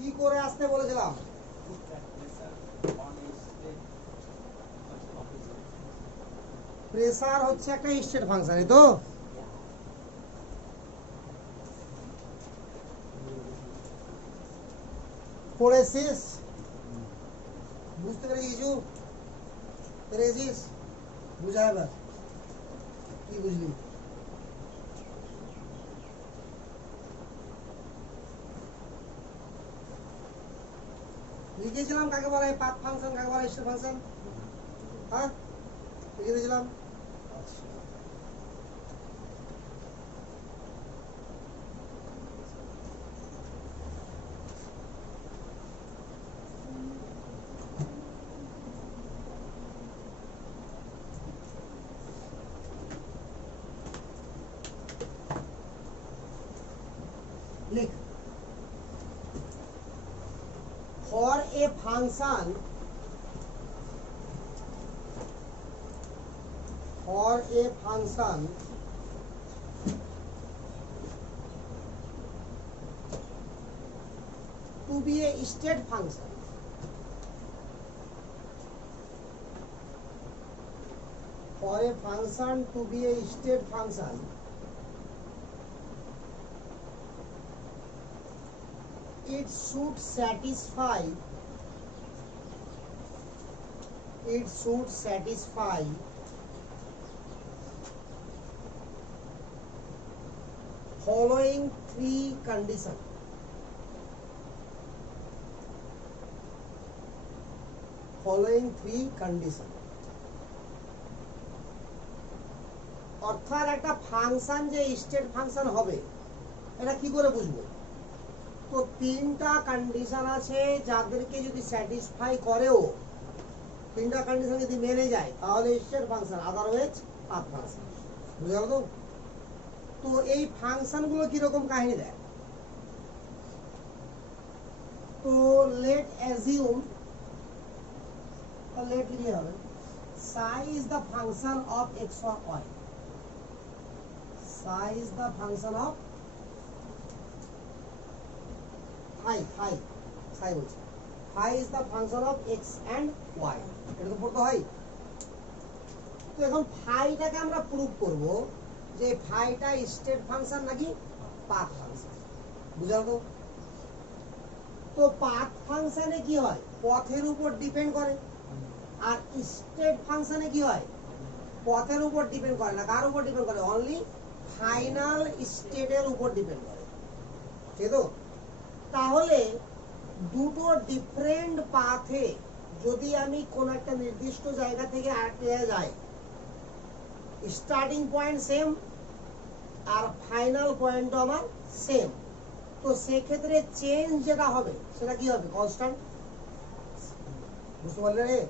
কি করে আসতে বলেছিলাম? প্রেসার হচ্ছে একটা স্টেট ফাংশন, এই তো? পড়েছিস? বুঝতে পেরে কিছু পেরেছিস? বুঝা এবার কি বুঝলি? লিখেছিলাম কাকে বলা হয় পাথ ফাংশন, কাকে বলা হয় স্টেট ফাংশন? হ্যাঁ, লিখে দিয়েছিলাম। लिख for a function to be a state function, for a function to be a state function, it should satisfy following three conditions. অর্থাৎ একটা ফাংশন যে স্টেট ফাংশন হবে এটা কি করে বুঝবো? তো তিনটা কন্ডিশন আছে যাদেরকে যদি স্যাটিসফাই করেও, তিনটা কন্ডিশন যদি মেনে যায় তাহলে state function, otherwise path function. বুঝে গেল তো? তো এই ফাংশন গুলো কিরকম কাহিনী দেয়? তো লেট অ্যাজিউম, লেট লিখলে হবে psi is the function of x or y. Psi is the function of phi বলছি, phi is the function of x and y. এটা তো পড়তে হয়। তো এখন ফাইটাকে আমরা প্রুভ করব যে ফাইটা স্টেট ফাংশন নাকি পাথ ফাংশন। বুঝাল তো? তো পাথ ফাংশনে কি হয়? পথের উপর ডিপেন্ড করে। আর স্টেট ফাংশনে কি হয়? পথের উপর ডিপেন্ড করে না। কার উপর ডিপেন্ড করে? অনলি ফাইনাল স্টেটের উপর ডিপেন্ড করে। ঠিক তো? তাহলে দুটো ডিফারেন্ট পাথে যদি আমি কোন একটা নির্দিষ্ট জায়গা থেকে আরেকটা জায়গায় যাই, স্টার্টিং পয়েন্ট সেম আর ফাইনাল পয়েন্ট আমার সেম, তো সেক্ষেত্রে চেঞ্জ যেটা হবে সেটা কি হবে? কনস্ট্যান্ট। বুঝতে পারলে রে?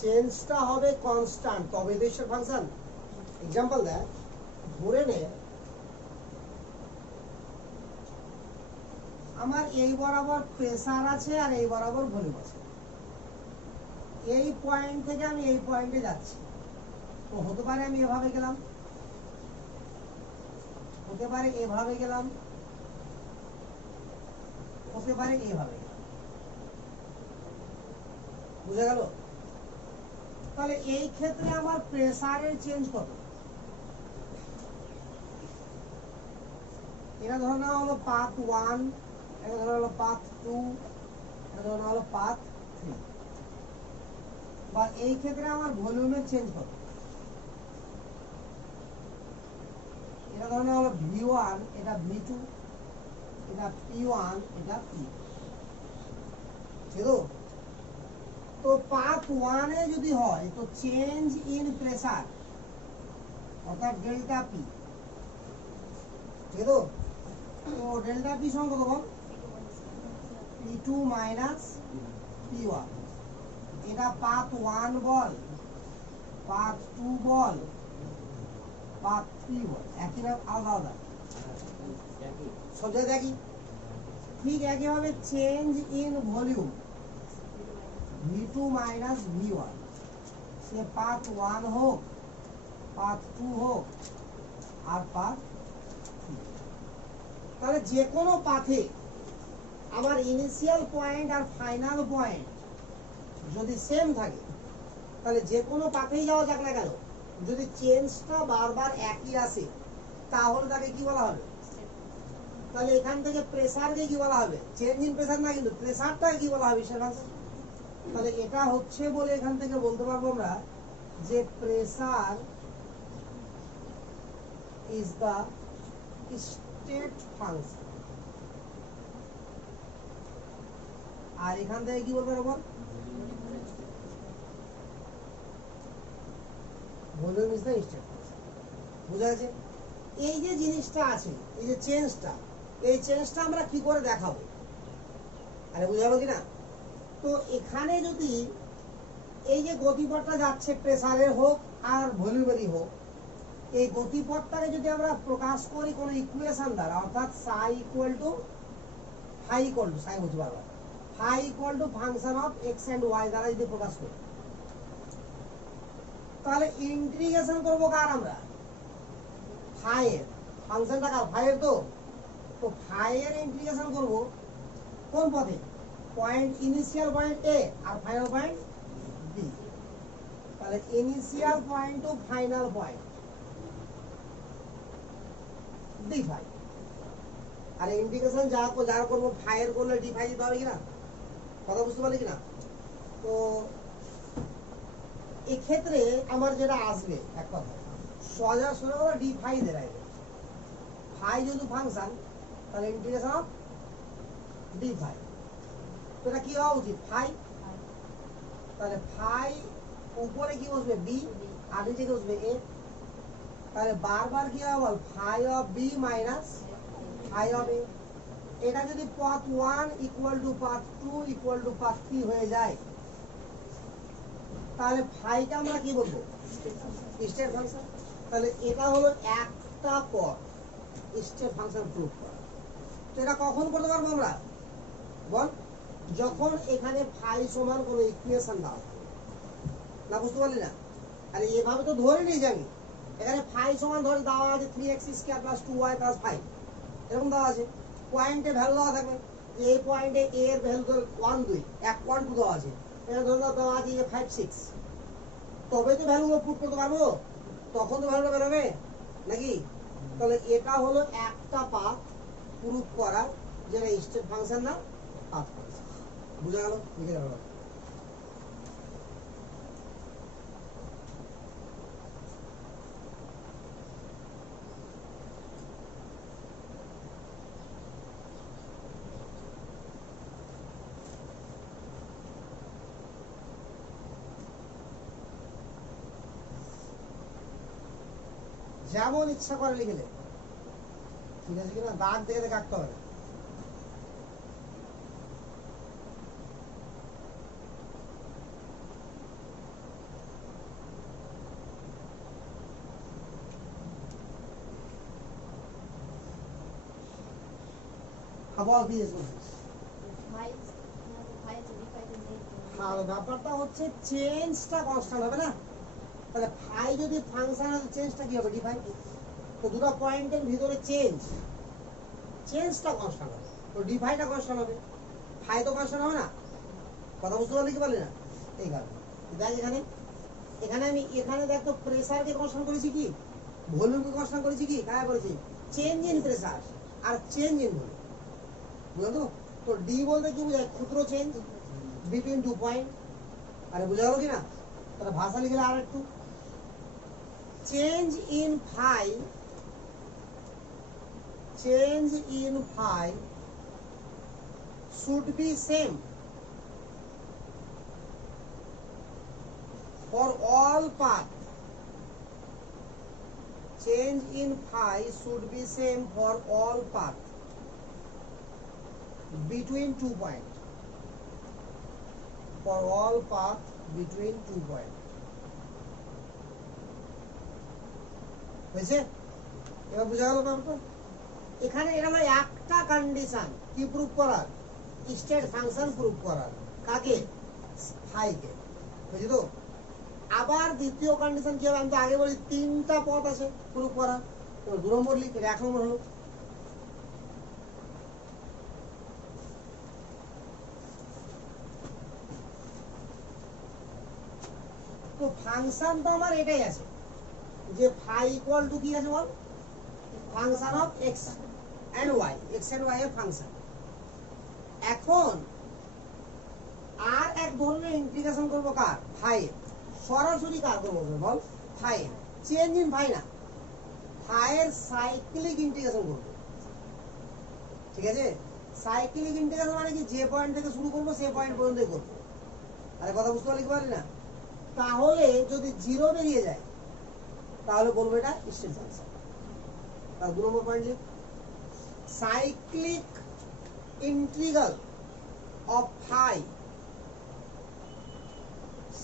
চেঞ্জটা হবে কনস্ট্যান্ট, তবে স্টেট ফাংশন। এক্সাম্পল দেখ, ধরে নে আমার এই বরাবর প্রেসার আছে আর এই বরাবর ভলিউম আছে। এই পয়েন্ট থেকে আমি এই পয়েন্টে যাচ্ছি। তো হতে পারে আমি এভাবে গেলাম, হতে পারে এভাবে গেলাম, হতে পারে এভাবে গেলাম। বুঝে গেল? তাহলে এই ক্ষেত্রে আমার প্রেসারের চেঞ্জ কত? এটা ধরে নেওয়া হলো পাথ 1, এটা ধরে হলো পাথ 2, এটা ধরে নেওয়া হলো পাথ 3। বা এই ক্ষেত্রে আমার ভলিউমের চেঞ্জ কত? এটা ধরে নেওয়া হলো V1, এটা V2, এটা P1, এটা P। ঠিক? তো পাথ 1 এ যদি হয় তো চেঞ্জ ইন প্রেসার অর্থাৎ ডেল্টা পি। ঠিক? তো ডেল্টা পি সমান কত বল? P2 minus P1। এটা পাথ 1 বল, পাথ 2 বল, পাথ 3 বল, একই না আলাদা আলাদা? সব জায়গায় একই। ঠিক একইভাবে change in volume V2 minus V1, say path 1 হোক, পাথ 2 হোক আর পাথ 3। তাহলে যে কোনো পাথে আমার ইনিশিয়াল পয়েন্ট আর ফাইনাল পয়েন্ট যদি সেম থাকে তাহলে যে কোনো পাথেই যাওয়া যাক না কেন, যদি চেঞ্জটা বারবার একই আসে তাহলে তাকে কি বলা হবে? তাহলে এখান থেকে প্রেসারকে কি বলা হবে? চেঞ্জ ইন প্রেসার না, কিন্তু প্রেসারটাকে কি বলা হবে? তাহলে এটা হচ্ছে বলে এখান থেকে বলতে পারবো আমরা যে pressure is the state function. আর এখান থেকে কি বলতে পারবো? Volume is the state function. বুঝা গেছে? এই যে জিনিসটা আছে, এই যে চেঞ্জটা, এই চেঞ্জটা আমরা কি করে দেখাবো? আরে বুঝা গেল কিনা? তো এখানে যদি এই যে গতিপথটা যাচ্ছে প্রেসারের হোক আর ভলিউমেরই হোক, এই গতিপথটাকে যদি আমরা প্রকাশ করি কোনো ইকুয়েশন দ্বারা, অর্থাৎ সাই ইকুয়াল টু সাই বুঝতে পারবা, phi equal to function of X and Y দ্বারা যদি প্রকাশ করি, তাহলে ইন্টিগ্রেশন করবো কার? আমরা ফাইয়ের ফাংশনটা কার? ফাইয়ের। তো ফাইয়ের ইন্টিগ্রেশন করবো কোন পথে? পয়েন্ট ইনিশিয়াল পয়েন্ট এ আর ফাইনাল পয়েন্ট বি। তাহলে initial point to final point D phi. আর ইন্টিগ্রেশন যার করবো ফাইয়ের করলে ডি ফাই দিতে হবে কিনা? কথা বুঝতে পারলে কিনা? তো এক্ষেত্রে আমার যেটা আসবে এক কথা সোজা সোজা ডি ফাই দেয়। ফাই যেহেতু ফাংশন, তাহলে ইন্টিগ্রেশন অফ ডি ফাই। তো এটা কি হওয়া উচিত? ফাই। তাহলে ফাই উপরে কি বসবে? বি, আর নিচে কি বসবে? এ। তাহলে বারবার কি হবে? বল phi of B minus phi of A. এটা যদি path 1 equal to path 2 equal to path 3 হয়ে যায়, তাহলে ফাইটা আমরা কি বলবো? State function. তাহলে এটা হলো একটা পথ স্টেট ফাংশন প্রুফ করা। তো এটা কখন করতে পারবো আমরা? বল, যখন এখানে ফাই সমান কোনো ইকুয়েশন দাও না। বুঝতে পারলি না? আরে এভাবে তো ধরে নিই যে আমি এখানে ফাই সমান ধরে দেওয়া আছে 3x square plus 2y plus 5, এরকম দেওয়া আছে। পয়েন্টে ভ্যালু দেওয়া থাকবে, যে এই পয়েন্টে a এর ভ্যালু ধর 1 2 1 1 2 দেওয়া আছে, এটা ধরে দেওয়া আছে যে 5 6। তবে তো ভ্যালুগুলো পুট করতে পারবো, তখন তো ভ্যালুটা বেরোবে নাকি? তাহলে এটা হলো একটা পাথ প্রুফ করার, যেটা স্টেট ফাংশন না পাথ ফাংশন। বুঝা গেল? লিখে দেবো। যেমন ইচ্ছা করে লিখে দে, ঠিক আছে কিনা? দাগ দেখে দেখে আঁকতে হবে না। ব্যাপারটা হচ্ছে চেঞ্জটা কনস্ট্যান্ট হবে না? তাহলে ফাই যদি ফাংশন হয়, চেঞ্জটা কি হবে? D phi. তো দুটো পয়েন্টের ভিতরে চেঞ্জটা কনস্ট্যান্ট হবে, তো ডি ফাইটা কনস্ট্যান্ট হবে, ফাই তো কনস্ট্যান্ট হবে না। কথা বুঝতে পারলি কি পারলি না? এই কারণে দেখ এখানে আমি এখানে দেখ তো প্রেসারকে কনস্ট্যান্ট করেছি, কি ভলিউমকে কনস্ট্যান্ট করেছি, কি কারা করেছি? চেঞ্জ ইন প্রেসার আর চেঞ্জ ইন ভলিউম। বুঝলো তো? তো ডি বলতে কি বোঝায়? ক্ষুদ্র চেঞ্জ বিটুইন 2 পয়েন্ট। আরে বুঝা গেল কিনা? তাহলে ভাষা লিখলে আর একটু, change in phi should be same for all path. Change in phi should be same for all path between 2 points. For all path between 2 points. বুঝছে? এবার বুঝা গেল ব্যাপারটা? এখানে এটা আমার একটা কন্ডিশন কি প্রুফ করার? স্টেট ফাংশন প্রুফ করার। কাকে? ফাইকে। বুঝলি তো? আবার দ্বিতীয় কন্ডিশন কি হবে? আমি তো আগে বলি তিনটা পথ আছে প্রুফ করার। এবার 2 নম্বর লিখ, 1 নম্বর হলো তো ফাংশন তো আমার এটাই আছে যে ফাই ইকুয়াল টু কি আছে বল, function of X and Y, X and Y এর ফাংশন। এখন আর এক ধরনের ইন্টিগ্রেশন করব কার, ফাই, সরাসরি কার করবো বল, ফাই, চেঞ্জ ইন ফাই না, ফাইয়ের সাইক্লিক ইন্টিগ্রেশন করব। ঠিক আছে, সাইক্লিক ইন্টিগ্রেশন মানে কি, যে পয়েন্ট থেকে শুরু করবো সেই পয়েন্ট পর্যন্তই করবো। আরে কথা বুঝতে পারলি কি পারলি না? তাহলে যদি জিরো বেরিয়ে যায় তাহলে বলবো এটা স্টেট ফাংশন। তার 2 number point, cyclic integral of phi,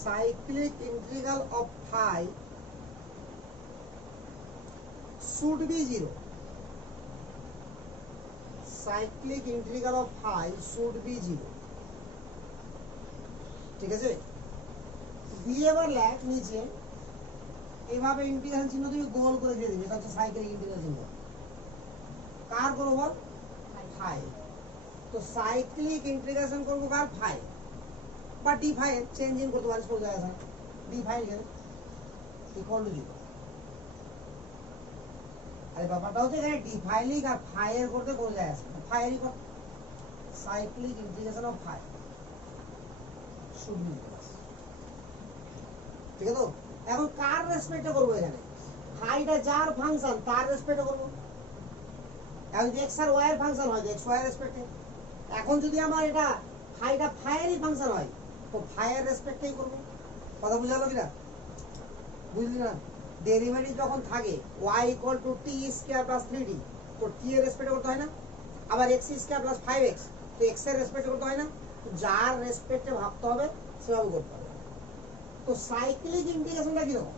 cyclic integral of phi should be 0. Cyclic integral of phi should be 0. ঠিক আছে, দিয়ে এবার লেখ নিচে এইভাবে ইন্টিগ্রেশন চিহ্ন তুমি গোল করে দিয়ে দিবে, এটা হচ্ছে সাইক্লিক ইন্টিগ্রাল চিহ্ন। কার করবো বল, ফাই। তো সাইক্লিক ইন্টিগ্রেশন করবো কার, ফাই বা ডি ফাই, চেঞ্জ ইন করতে পারিস কোন জায়গা থেকে, ডি ফাই ইকুয়াল টু 0। আরে ব্যাপারটা হচ্ছে এখানে ডি ফাই লিখ আর ফাই এর করতে কোন জায়গা আছে, ফাই এর কর, cyclic integration of phi should be. ঠিক আছে, তো এখন কার রেসপেক্টে করবো, এখানে ফাইটা যার ফাংশন তার রেসপেক্টে করবো। এখন যদি এক্স আর ওয়াই এর ফাংশন হয় এক্স ওয়াই এর রেসপেক্টে, এখন যদি আমার এটা ফাইটা ফাইয়েরই ফাংশন হয় তো ফাইয়ের রেসপেক্টেই করবো। কথা বুঝা গেল কিনা, বুঝলি না? ডেরিভেটিভ যখন থাকে y equal to T square plus 3d, তো t এর রেসপেক্টে করতে হয় না? আবার x স্কয়ার প্লাস 5x, তো x এর রেসপেক্টে করতে হয় না? যার রেসপেক্টে ভাবতে হবে সেভাবে করতে হবে। তো সাইক্লিক ইন্টিগ্রেশনটা কি রকম,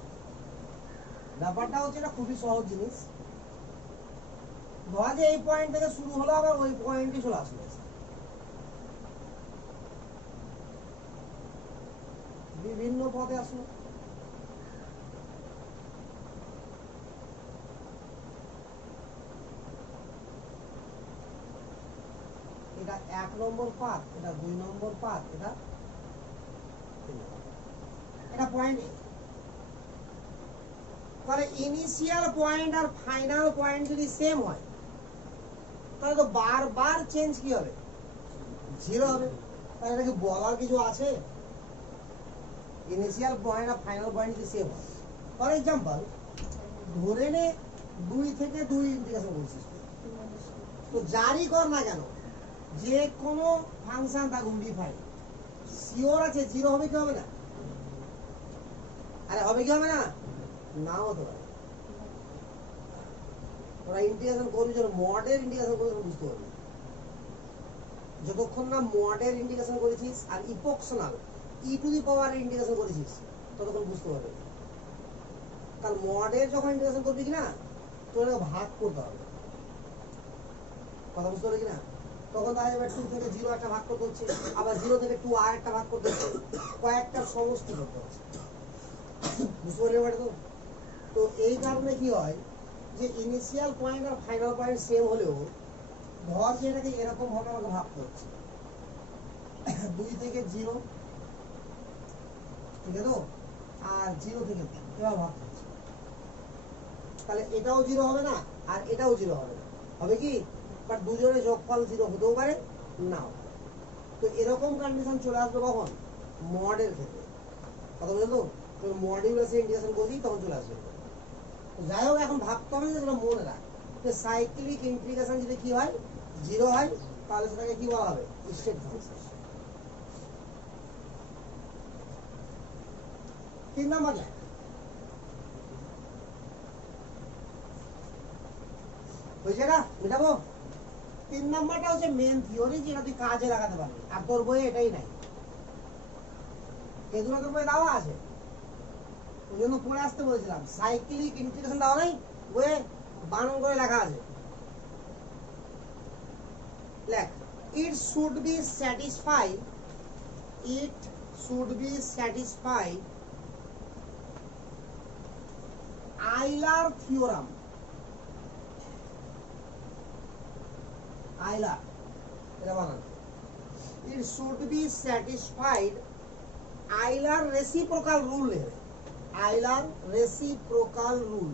ব্যাপারটা হচ্ছে এটা খুবই সহজ জিনিস। ধরা যে এই পয়েন্ট থেকে শুরু হলো আবার ওই পয়েন্টে চলে আসলো, বিভিন্ন পদে আসলো। এটা 1 নম্বর পাথ, এটা 2 নম্বর পাথ, এটা পয়েন্ট। তাহলে ইনিশিয়াল পয়েন্ট আর ফাইনাল পয়েন্ট যদি সেম হয় তাহলে তো বারবার চেঞ্জ কি হবে, 0 হবে। তাহলে এটা কি বলার কিছু আছে? ইনিশিয়াল পয়েন্ট আর ফাইনাল পয়েন্ট যদি সেম হয়, ফর এক্সাম্পল ধরে নে 2 থেকে 2 ইন্টিগ্রেশন করছিস, তো জারি কর না কেন যে কোনো ফাংশন থাকুক ডিফাইন, শিওর আছে 0 হবে কি হবে না? আরে হবে কি হবে না? নাও হতে পারে। ওরা ইন্টিগ্রেশন করবি যেন মডেল ইন্টিগ্রেশন করে বুঝতে পারবি। যতক্ষণ না মডেল ইন্টিগ্রেশন করেছিস আর ইপোকশনাল ই টু দি পাওয়ার ইন্টিগ্রেশন করেছিস ততক্ষণ বুঝতে পারবি। কারণ মডেল যখন ইন্টিগ্রেশন করবি কিনা তোর ভাগ করতে হবে, কথা বুঝতে পারবি কিনা? তখন দেখা যাবে 2 থেকে 0 একটা ভাগ করতে হচ্ছে, আবার 0 থেকে 2 আর একটা ভাগ করতে হচ্ছে, কয়েকটা সমষ্টি করতে হচ্ছে। বুঝতে পারলি ব্যাপারটা? তো তো এই কারণে কি হয় যে ইনিশিয়াল পয়েন্ট আর ফাইনাল পয়েন্ট সেম হলেও ধর যে এটাকে এরকম ভাবে আমাকে ভাবতে হচ্ছে 2 থেকে 0, ঠিক আছে, তো আর 0 থেকে 2 এভাবে ভাবতে হচ্ছে। তাহলে এটাও 0 হবে না আর এটাও 0 হবে না, হবে কি? বাট দুজনের যোগফল 0 হতেও পারে নাও। তো এরকম কন্ডিশন চলে আসবে কখন, মডের ক্ষেত্রে। কথা বুঝলো? তো মডিউলাসে ইন্টিগ্রেশন করবি তখন চলে আসবে। যাই হোক, এখন ভাবতে হবে যে মনে রাখ যে সাইক্লিক ইন্টিগ্রেশন যদি কি হয় 0 হয় তাহলে সেটাকে কি বলা হবে, স্টেট ফাংশন। 3 নম্বর লেখ, হয়েছে না? মেটাবো। 3 নম্বরটা হচ্ছে মেন থিওরি, যেটা তুই কাজে লাগাতে পারবি, আর তোর বইয়ে এটাই নাই। এগুলো তোর বইয়ে দেওয়া আছে, ওই জন্য পড়ে আসতে বলেছিলাম। সাইক্লিক ইন্টিগ্রেশন দেওয়া নাই বইয়ে, বানান করে লেখা আছে। লেখ, it should be satisfied Euler theorem, Euler এটা বানান, it should be satisfied Euler reciprocal rule ILR reciprocal rule,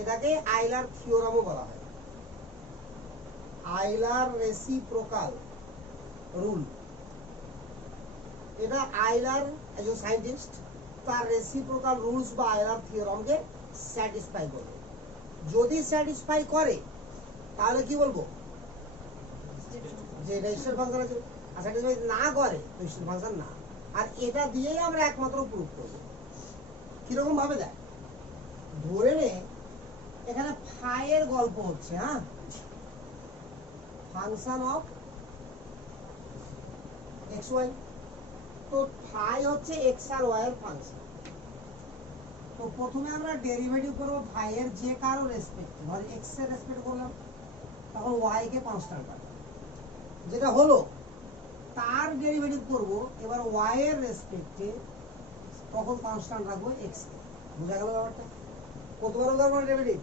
এটাকে আইলার থিওরামও বলা হয়। আইলার রেসিপ্রোকাল রুল, এটা আইলার একজন সায়েন্টিস্ট তার রেসিপ্রোকাল রুলস বা আইলার থিওরামকে স্যাটিসফাই করে। যদি স্যাটিসফাই করে তাহলে কি বলবো, যে এটা স্টেট ফাংশন আছে। আর স্যাটিসফাই না করে তো স্টেট ফাংশন না। আর এটা দিয়েই আমরা একমাত্র প্রুফ করব। কিরকম ভাবে দেয়, ধরে নে এখানে ফাইয়ের গল্প হচ্ছে, হ্যাঁ, ফাংশন অফ এক্স ওয়াই। তো ফাই হচ্ছে এক্স আর ওয়াই এর ফাংশন। তো প্রথমে আমরা ডেরিভেটিভ করব ফাই এর যে কারো রেসপেক্টে, ধর এক্স এর রেসপেক্ট করলাম, তখন ওয়াই কে কনস্ট্যান্ট রাখবো, যেটা হলো তার ডেরিভেটিভ করব এবার ওয়াই এর রেসপেক্টে, তখন কনস্ট্যান্ট রাখবো এক্স কে। বুঝা গেল ব্যাপারটা? কতবার করবো ডেরিভেটিভ?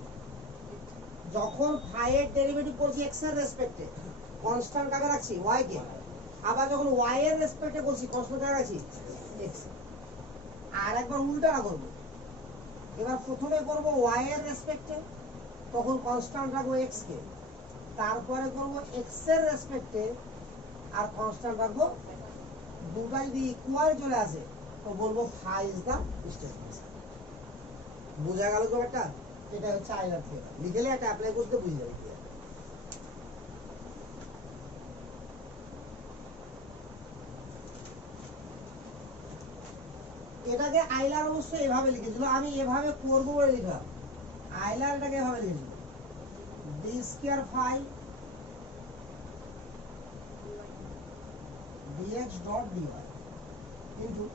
যখন ফাই এর ডেরিভেটিভ করছি এক্স এর রেসপেক্টে, কনস্ট্যান্ট কাকে রাখছি, ওয়াই কে। আবার যখন ওয়াই এর রেসপেক্টে করছি, কনস্ট্যান্ট কাকে রাখছি, এক্স। আর একবার উল্টাটা করব, এবার প্রথমে করব ওয়াই এর রেসপেক্টে, তখন কনস্ট্যান্ট রাখবো এক্স কে। তারপরে করব এক্স এর রেসপেক্টে আর কনস্ট্যান্ট রাখবো। দুটা যদি ইকুয়াল চলে আসে তো বলবো phi is the state function. বোঝা গেল তো একটা? এটা হচ্ছে আইলার থিওরাম। লিখলে এটা অ্যাপ্লাই করতে বুঝে যাবে। এটাকে আইলার অবশ্য এভাবে লিখেছিল, আমি এভাবে করবো বলে লিখলাম। আইলার এটাকে এভাবে লিখেছিল, D square phi dx dot dy into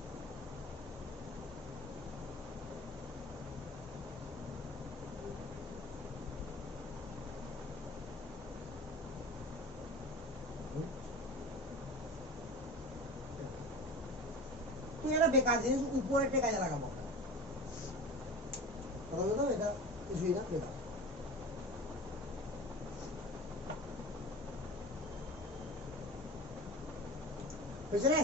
এটা বেকার জিনিস, উপরেরটা কাজে লাগাবো। এটা কিছুই না, বেকার। বুঝছে না?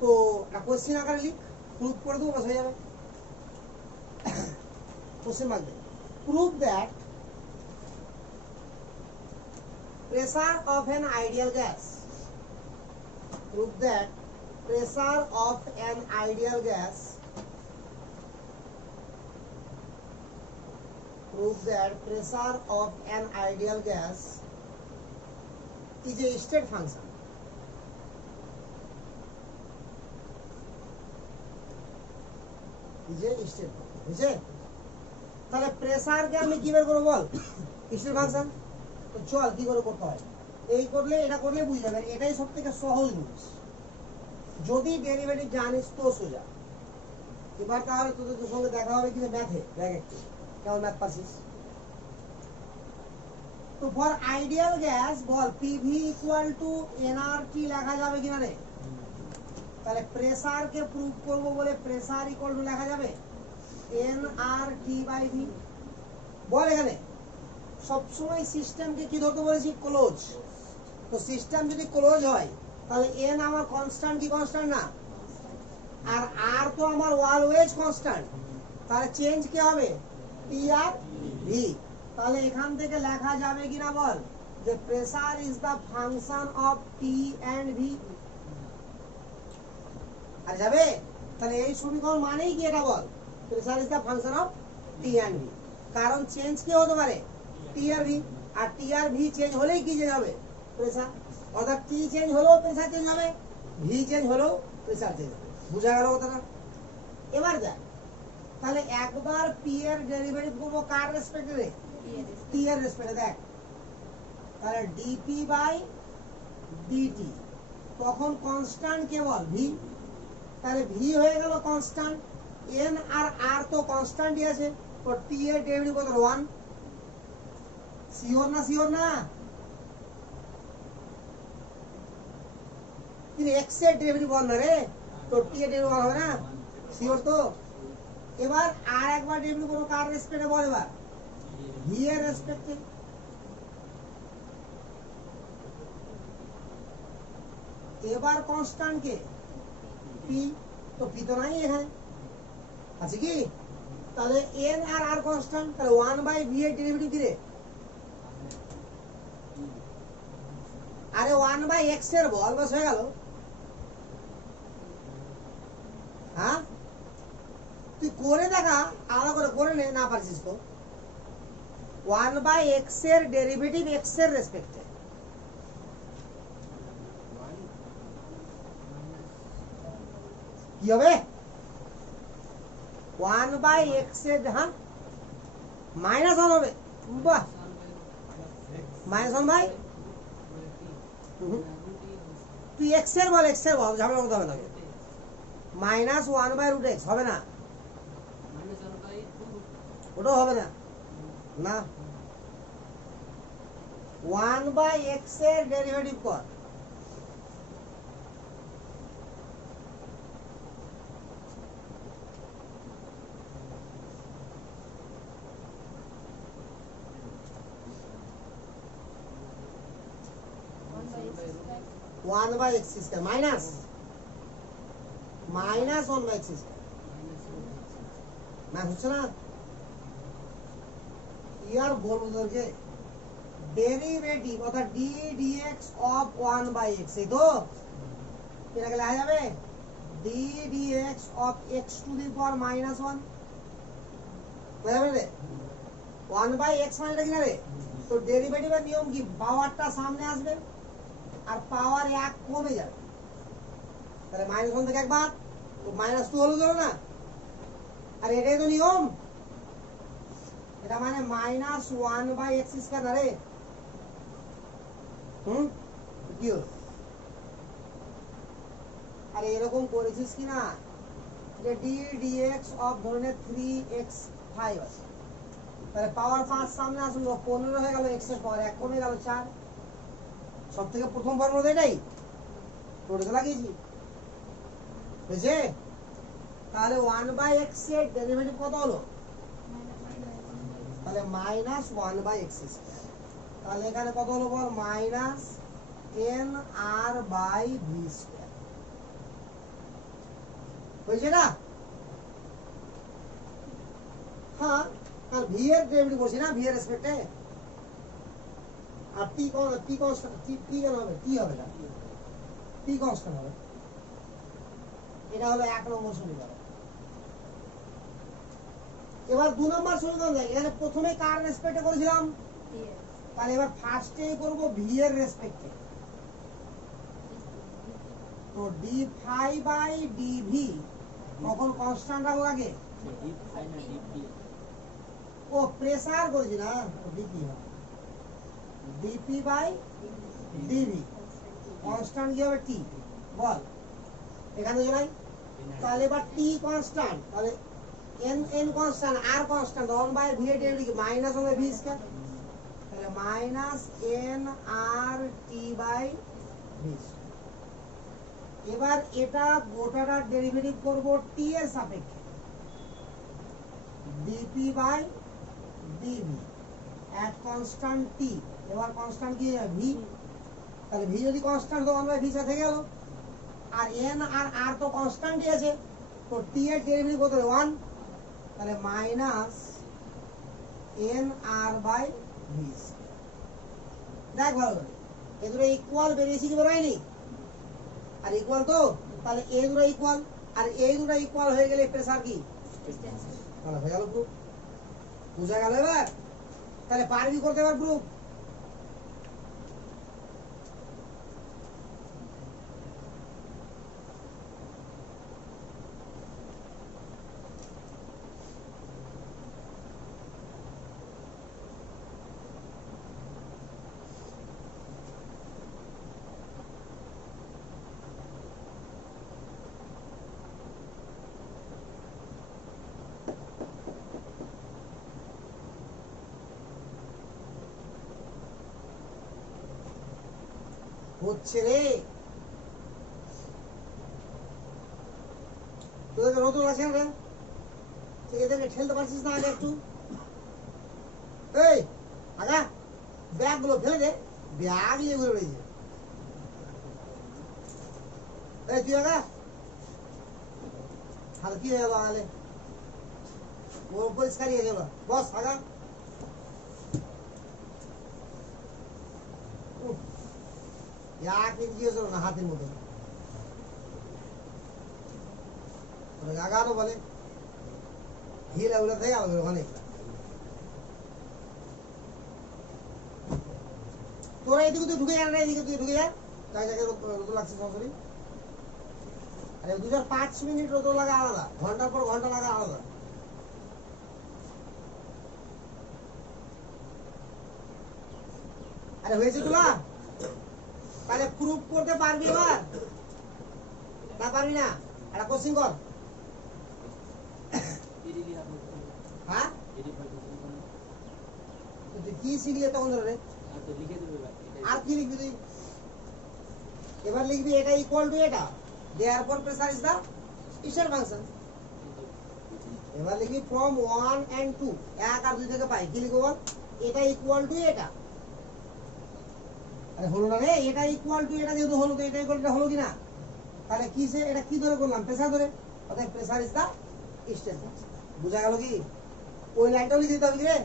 তো একটা কোশ্চেন আকারে লিখ, প্রুফ করে দেবো, বাস হয়ে যাবে। কোশ্চেন মার্ক দে, prove that pressure of an ideal gas, prove that pressure of an ideal gas, prove that pressure of an ideal gas is a state function. is a state function, বুঝছে? তাহলে pressure কে আমি কি বের করব বল, state function. তো চল কি করে করতে হয়, এই করলে এটা করলে বুঝে যাবে। এটাই সবথেকে সহজ জিনিস, যদি ডেরিভেটিভ জানিস তো সোজা। এবার তাহলে তোদের সঙ্গে দেখা হবে কিনা ম্যাথে, দেখ একটু কেমন ম্যাথ পারছিস। তো for ideal gas ball PV equal to nRT লেখা যাবে কিনা রে? তাহলে প্রেসার কে প্রুভ করব বলে প্রেসার ইকুয়াল টু লেখা যাবে এনআরটি বাই ভি। বল এখানে সবসময় সিস্টেমকে কি ধরতে বলেছি, ক্লোজ। তো সিস্টেম যদি ক্লোজ হয় তাহলে এন আমার কনস্ট্যান্ট কি কনস্ট্যান্ট না, আর আর তো আমার অলওয়েজ কনস্ট্যান্ট, তাহলে চেঞ্জ কি হবে, টি আর ভি। তাহলে এখান থেকে লেখা যাবে কিনা বল, যে pressure is the function of T and V. আর যাবে? তাহলে এই সমীকরণ মানেই কি এটা বল, pressure is the function of T and V. কারণ চেঞ্জ কি হতে পারে, টি আর ভি, আর টি আর ভি চেঞ্জ হলেই কি চেঞ্জ হবে, প্রেসার। অর্থাৎ টি চেঞ্জ হলেও প্রেসার চেঞ্জ হবে, ভি চেঞ্জ হলেও প্রেসার চেঞ্জ হবে। বুঝা গেল কথাটা? এবার দেখ, তাহলে একবার পি এর ডেরিভেটিভ করব কার রেসপেক্টে রে, টি এর রেসপেক্টে। দেখ তাহলে ডিপি বাই ডিটি, তখন কনস্ট্যান্ট কেবল ভি, তাহলে ভি হয়ে গেল কনস্ট্যান্ট। এন আর আর তো কনস্ট্যান্টই আছে, তো টি এর ডেরিভেটিভ কত, 1। শিওর না, শিওর না? কিন্তু এক্স এর ডেরিভেটিভ 1 না রে, তো টি এর ডেরিভেটিভ 1 হবে না, শিওর তো? এবার আর একবার ডেরিভেটিভ করব কার রেসপেক্টে বল, এবার ভি এর রেসপেক্টে। এবার কনস্ট্যান্ট কে, পি। তো পি তো নাই এখানে, আছে কি? তাহলে এন আর আর কনস্ট্যান্ট, তাহলে 1/v এর ডেরিভেটিভ কি রে? আরে 1/x এর বল, বাস হয়ে গেল। হ্যাঁ, তুই করে দেখা, আলাদা করে করে নে, না পারছিস তো। 1/x এর ডেরিভেটিভ x এর রেসপেক্টে, কি হবে? 1/x এর, হ্যাঁ -1 হবে। বাহ, -1 তুই x এর বল, x এর বল, ঝামেলা করতে হবে না। -1/√x হবে না, ওটাও হবে না। না, 1/x এর ডেরিভেটিভ কর। One by X square minus 1/x square, না হচ্ছে না? ইয়ার বলবো তোকে ডেরিভেটিভ অর্থাৎ d dx অফ 1/x, এই তো এটাকে লেখা যাবে d dx of x to the power -1, বুঝা গেল? 1/x মানে এটা কি না রে? তো ডেরিভেটিভের নিয়ম কি, পাওয়ারটা সামনে আসবে আর পাওয়ার 1 কমে যাবে, তাহলে -1 থেকে একবার তো -2 হলো গেল না? আর এটাই তো নিয়ম, এটা মানে -1/x স্কয়ার না রে? কি হলো? আরে এরকম করেছিস কি না, যে d dx অফ ধরনের 3x5 আছে, তাহলে পাওয়ার 5 সামনে আসলো, 15 হয়ে গেল, x এর পাওয়ার 1 কমে গেল 4। সব থেকে প্রথম ফর্মুলা এটাই তোড়ে লাগিয়েছি, বুঝছে? তাহলে 1/x এর ডেরিভেটিভ কত হলো? তাহলে -1/x স্কয়ার, তাহলে এখানে কত হলো বল? -nr/v স্কয়ার, হয়েছে না? হ্যাঁ, আর v এর ডেরিভেটিভ বলছি না, v এর রেসপেক্টে। আর t কনস্ট্যান্ট, t কেন হবে? t হবে না, t কনস্ট্যান্ট হবে। এটা হলো 1 নম্বর সমীকরণ। এবার 2 নম্বর সমীকরণ দেখ, এখানে প্রথমে কার রেসপেক্টে করেছিলাম? তাহলে এবার ফার্স্টে করব v এর রেসপেক্টে। তো d∅/dv কখন কনস্ট্যান্ট রাখবো আগে? ও প্রেসার করেছি না, dp হবে dp/dv, কনস্ট্যান্ট কি হবে? t, বল এখানে জড়াই। তাহলে এবার t কনস্ট্যান্ট, তাহলে n constant, r constant, 1/v এর ডেরিভেটিভ -1/v স্কয়ার, তাহলে -nRT/v। এবার এটা গোটাটার ডেরিভেটিভ করব t এর সাপেক্ষে, dp/dv এট কনস্ট্যান্ট t। এবার কনস্ট্যান্ট কি v, তাহলে v যদি কনস্ট্যান্ট তো 1/v সাথে গেল, আর n আর r তো কনস্ট্যান্টই আছে, তো t এর ডেরিভেটিভ কত? 1, তাহলে -nr/v। দেখ ভালো করে, এ দুটো ইকুয়াল বেরিয়েছে কি বেরোয়নি? আর ইকুয়াল তো, তাহলে এ দুটো ইকুয়াল, আর এই দুটো ইকুয়াল হয়ে গেলে প্রেসার কি? তাহলে হয়ে গেল প্রুফ, বুঝা গেল এবার? তাহলে পারবি করতে এবার প্রুফ। হচ্ছে রে, তোদের নতুন আছে না, এদেরকে ঠেলতে পারছিস না আগে একটু? এই আগা ব্যাগ গুলো ফেলে দে, ব্যাগ নিয়ে ঘুরে বেড়েছে। এই তুই আগা আর কি হয়ে গেল আলে ও পরিষ্কারই হয়ে গেল বস আগা এক ইঞ্চি হয়েছিল না হাতের মতো আগানো বলে হিল ওগুলো থেকে আলো ওখানে তোরা এদিকে তুই ঢুকে যান না এদিকে তুই ঢুকে যা তাই জায়গায় রোদ লাগছে সরাসরি আরে 2-5 মিনিট রোদ লাগা আলাদা ঘন্টার পর ঘন্টা লাগা আলাদা আরে হয়েছে তোলা তাহলে প্রুফ করতে পারবি এবার না পারবি না একটা কোশ্চেন কর হ্যাঁ তুই কি শিখলে তখন ধরে আর কি লিখবি তুই এবার লিখবি এটা ইকুয়াল টু এটা therefore pressure is the state function এবার লিখবি ফ্রম 1 and 2 এক আর দুই থেকে পাই কি লিখব বল এটা ইকুয়াল টু এটা আরে হলো না রে এটা ইকুয়াল টু এটা যেহেতু হলো তো এটা ইকুয়াল টু হলো কি না তাহলে কি সে এটা কি ধরে করলাম প্রেসার ধরে অর্থাৎ pressure is the state function বুঝা গেল কি ওই লাইনটা লিখে দিতে হবে কি রে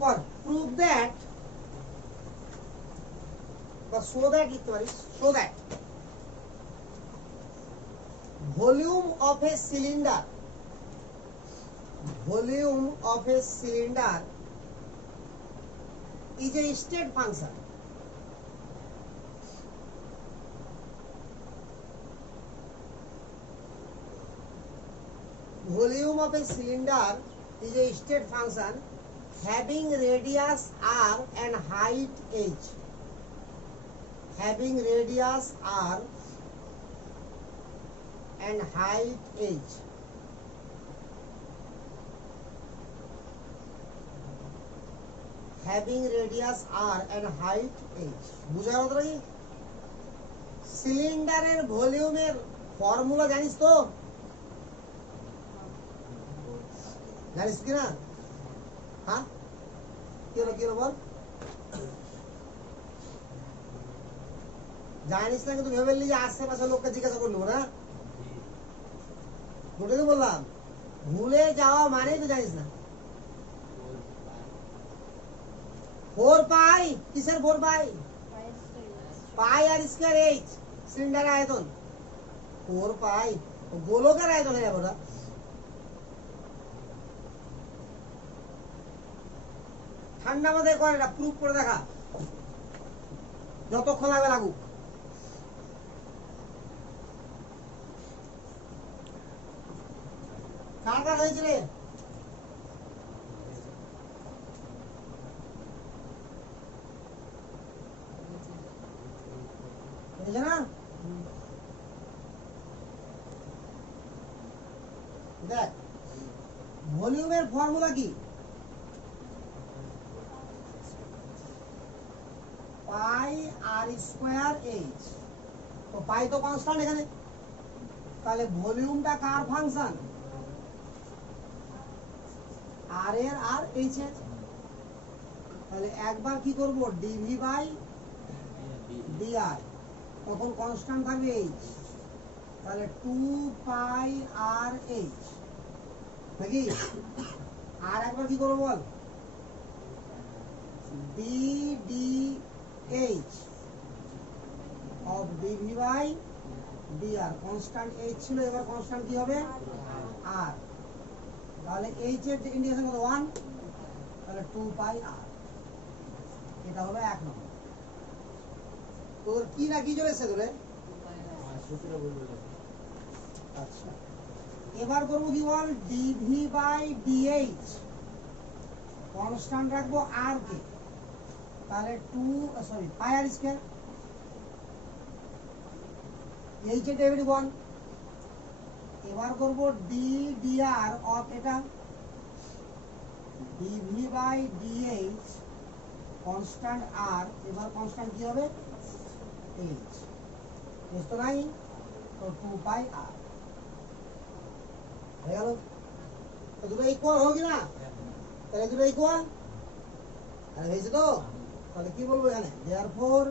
কর প্রুভ দ্যাট বা শো দ্যাট লিখতে পারিস show that volume of A cylinder is a state function volume of a cylinder is a state function having radius r and height h having radius r and height h having radius r and height h বুঝা গেল নাকি সিলিন্ডারের ভলিউমের formula জানিস তো জানিস কি না হ্যাঁ কি হলো বল জানিস না কিন্তু ভেবে নিলি যে আশেপাশে লোককে জিজ্ঞাসা করলো না ওটাই তো বললাম ভুলে যাওয়া মানেই তো জানিস না 4 পাই কিসের 4 পাই পাই আর স্কয়ার এইচ সিলিন্ডার আয়তন 4 পাই গোলকের আয়তন হয়ে যাবে ওটা ঠান্ডা মাথায় কর এটা প্রুফ করে দেখা যতক্ষণ লাগবে লাগুক কার কার হয়েছে রে হয়েছে না দেখ ভলিউমের ফর্মুলা কি পাই আর স্কয়ার এইচ তো পাই তো কনস্ট্যান্ট এখানে তাহলে ভলিউমটা কার ফাংশন আর এর আর এইচ এর তাহলে একবার কি করব ডিভি বাই ডিআর তখন কনস্ট্যান্ট থাকবে এইচ তাহলে 2 পাই আর এইচ নাকি আর একবার কি করব বল D D H of DV by DR constant H ছিল এবার কনস্ট্যান্ট কি হবে আর তাহলে এইচ এর ইন্ডিকেশন কত 1 তাহলে 2 পাই আর এটা হলো এক নম্বর তোর কি না কি চলেছে তোরে আচ্ছা এবার করব কি বল ডিভি বাই ডিএইচ কনস্ট্যান্ট রাখবো আর কে তাহলে 2 পাই আর স্কয়ার এইচ এর ডেরিভেটিভ 1 এবার করব ডি ডিআর অফ এটা ডিভি বাই ডিএইচ কনস্ট্যান্ট আর এবার কনস্ট্যান্ট কি হবে এইচ এইচ তো নাই তো 2 পাই আর হয়ে গেল তো দুটো ইকুয়াল হবে কি না তাহলে দুটো ইকুয়াল আরে হয়েছে তো তাহলে কি বলবো এখানে দেয়ারফর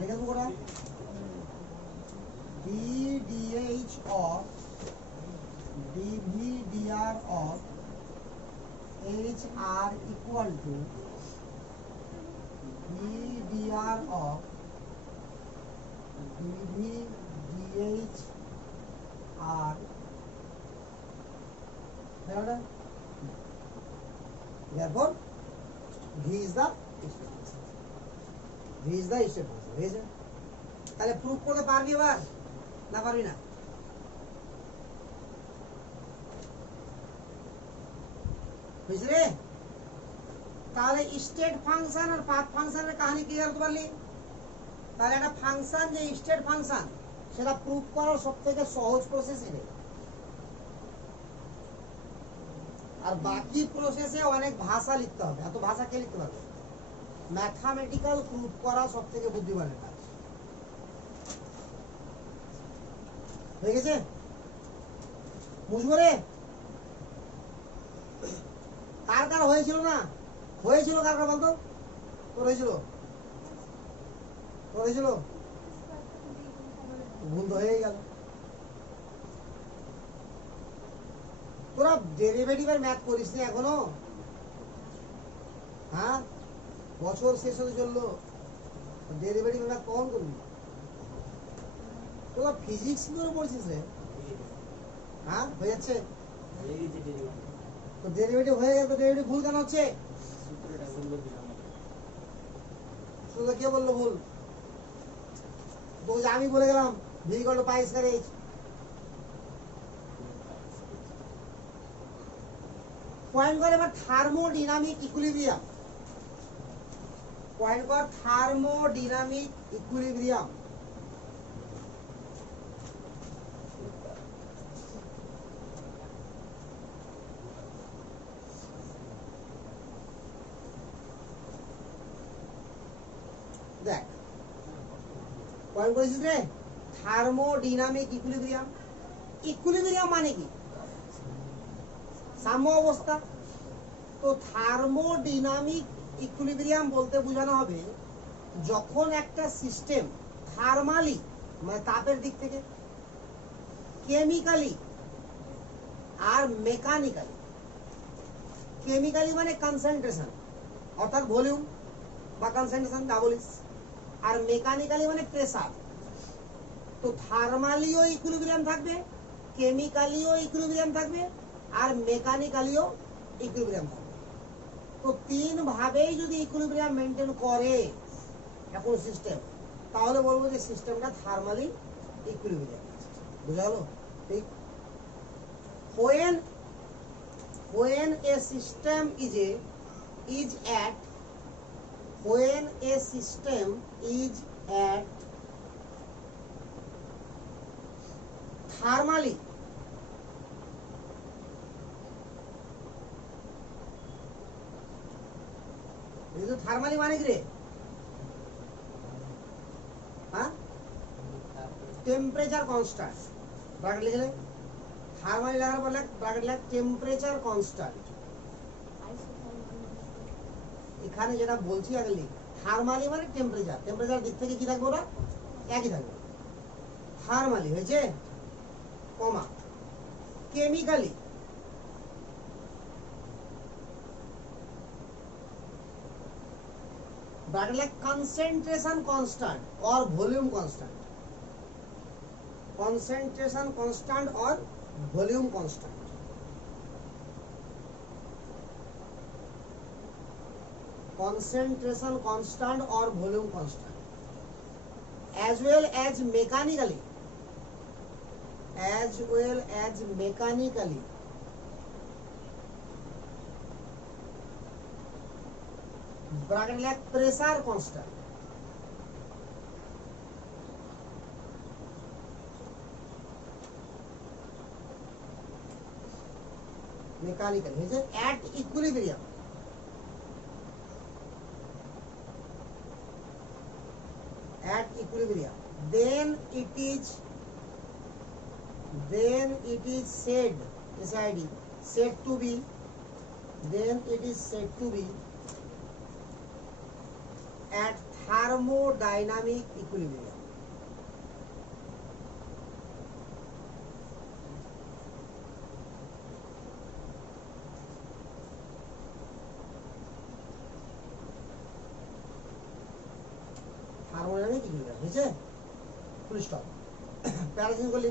লিখে দেবো কোটা ddh of dvdr of h are equal to vdr of dvdh r. Therefore v is the step function. v is the step function. বুঝেছে? তাহলে প্রুফ করতে পারবি এবার না পারবি না? বুঝলি রে? তাহলে স্টেট ফাংশন আর পাথ ফাংশনের কাহিনী ক্লিয়ার করতে পারলি? তাহলে একটা ফাংশন যে স্টেট ফাংশন সেটা প্রুফ করার সবথেকে সহজ প্রসেস এটাই। আর বাকি প্রসেসে অনেক ভাষা লিখতে হবে। এত ভাষা কে লিখতে পারবে? ম্যাথমেটিক্যাল প্রুফ করা সবথেকে বুদ্ধিমানের কাজ। হয়ে গেছে? বুঝবো রে? কার কার হয়েছিল না? হয়েছিল কার কার বলতো? তোর হয়েছিল? তোর হয়েছিল? ভুল তো হয়ে গেল। তোরা ডেরিভেটিভের ম্যাথ করিস নি এখনো? হ্যাঁ, বছর শেষ হতে চললো, ডেরিভেটিভের ম্যাথ কখন করবি? তোরা ফিজিক্স কি করে পড়ছিস রে? হ্যাঁ, হয়ে যাচ্ছে তো ডেরিভেটিভ হয়ে গেল, তো ডেরিভেটিভ ভুল কেন হচ্ছে? কে বললো ভুল? তো আমি বলে গেলাম V equal to pi square H. Point করে এবার থার্মোডাইনামিক ইকুইলিব্রিয়াম। পয়েন্ট কর থার্মোডাইনামিক ইকুইলিব্রিয়াম। দেখ পয়েন্ট করেছিস রে, থার্মোডাইনামিক ইকুইলিব্রিয়াম। ইকুইলিব্রিয়াম মানে কি? সাম্য অবস্থা। তো থার্মোডাইনামিক ইকুইলিব্রিয়াম বলতে বোঝানো হবে যখন একটা সিস্টেম থার্মালি মানে তাপের দিক থেকে, কেমিক্যালি আর মেকানিক্যালি, কেমিক্যালি মানে কনসেন্ট্রেশন অর্থাৎ ভলিউম বা কনসেন্ট্রেশন যা বলিস, আর মেকানিক্যালি মানে প্রেসার। তো থার্মালিও ইকুইলিব্রিয়াম থাকবে, কেমিক্যালিও ইকুইলিব্রিয়াম থাকবে, আর মেকানিক্যালিও ইকুইলিব্রিয়াম থাকবে। তো তিন ভাবেই যদি ইকুইলিব্রিয়াম মেনটেন করে এখন সিস্টেম, তাহলে বলবো যে সিস্টেমটা থার্মালি ইকুইলিব্রিয়াম। বুঝা গেল? ঠিক। when a system is at thermally thermally মানে কি রে? হ্যাঁ, টেম্পারেচার কনস্ট্যান্ট। ব্র্যাকেট লিখলে থার্মালি লাগার পর ব্র্যাকেট লাগ টেম্পারেচার কনস্ট্যান্ট। এখানে যেটা বলছি আগে লিখ, থার্মালি মানে টেম্পারেচার, টেম্পারেচার দিক থেকে কি থাকবে? ওরা একই থাকবে। থার্মালি হয়েছে কমা, কেমিক্যালি ব্র্যাকেট লাগ কনসেন্ট্রেশন কনস্ট্যান্ট और वॉल्यूम कांस्टेंट, concentration constant और volume constant। concentration constant और volume constant as well as mechanically bracket like pressure constant। mechanical is at equilibrium, then it is said to be at thermodynamic equilibrium। Thermodynamic equilibrium হয়েছে full stop প্যারাসিন করলি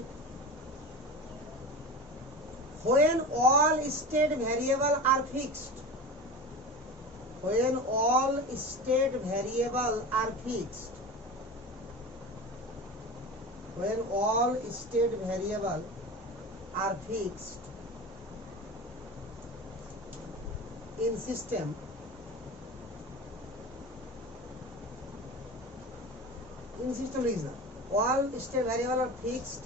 when all state variable are fixed when all state variable are fixed when all state variable are fixed in system is not all state variable are fixed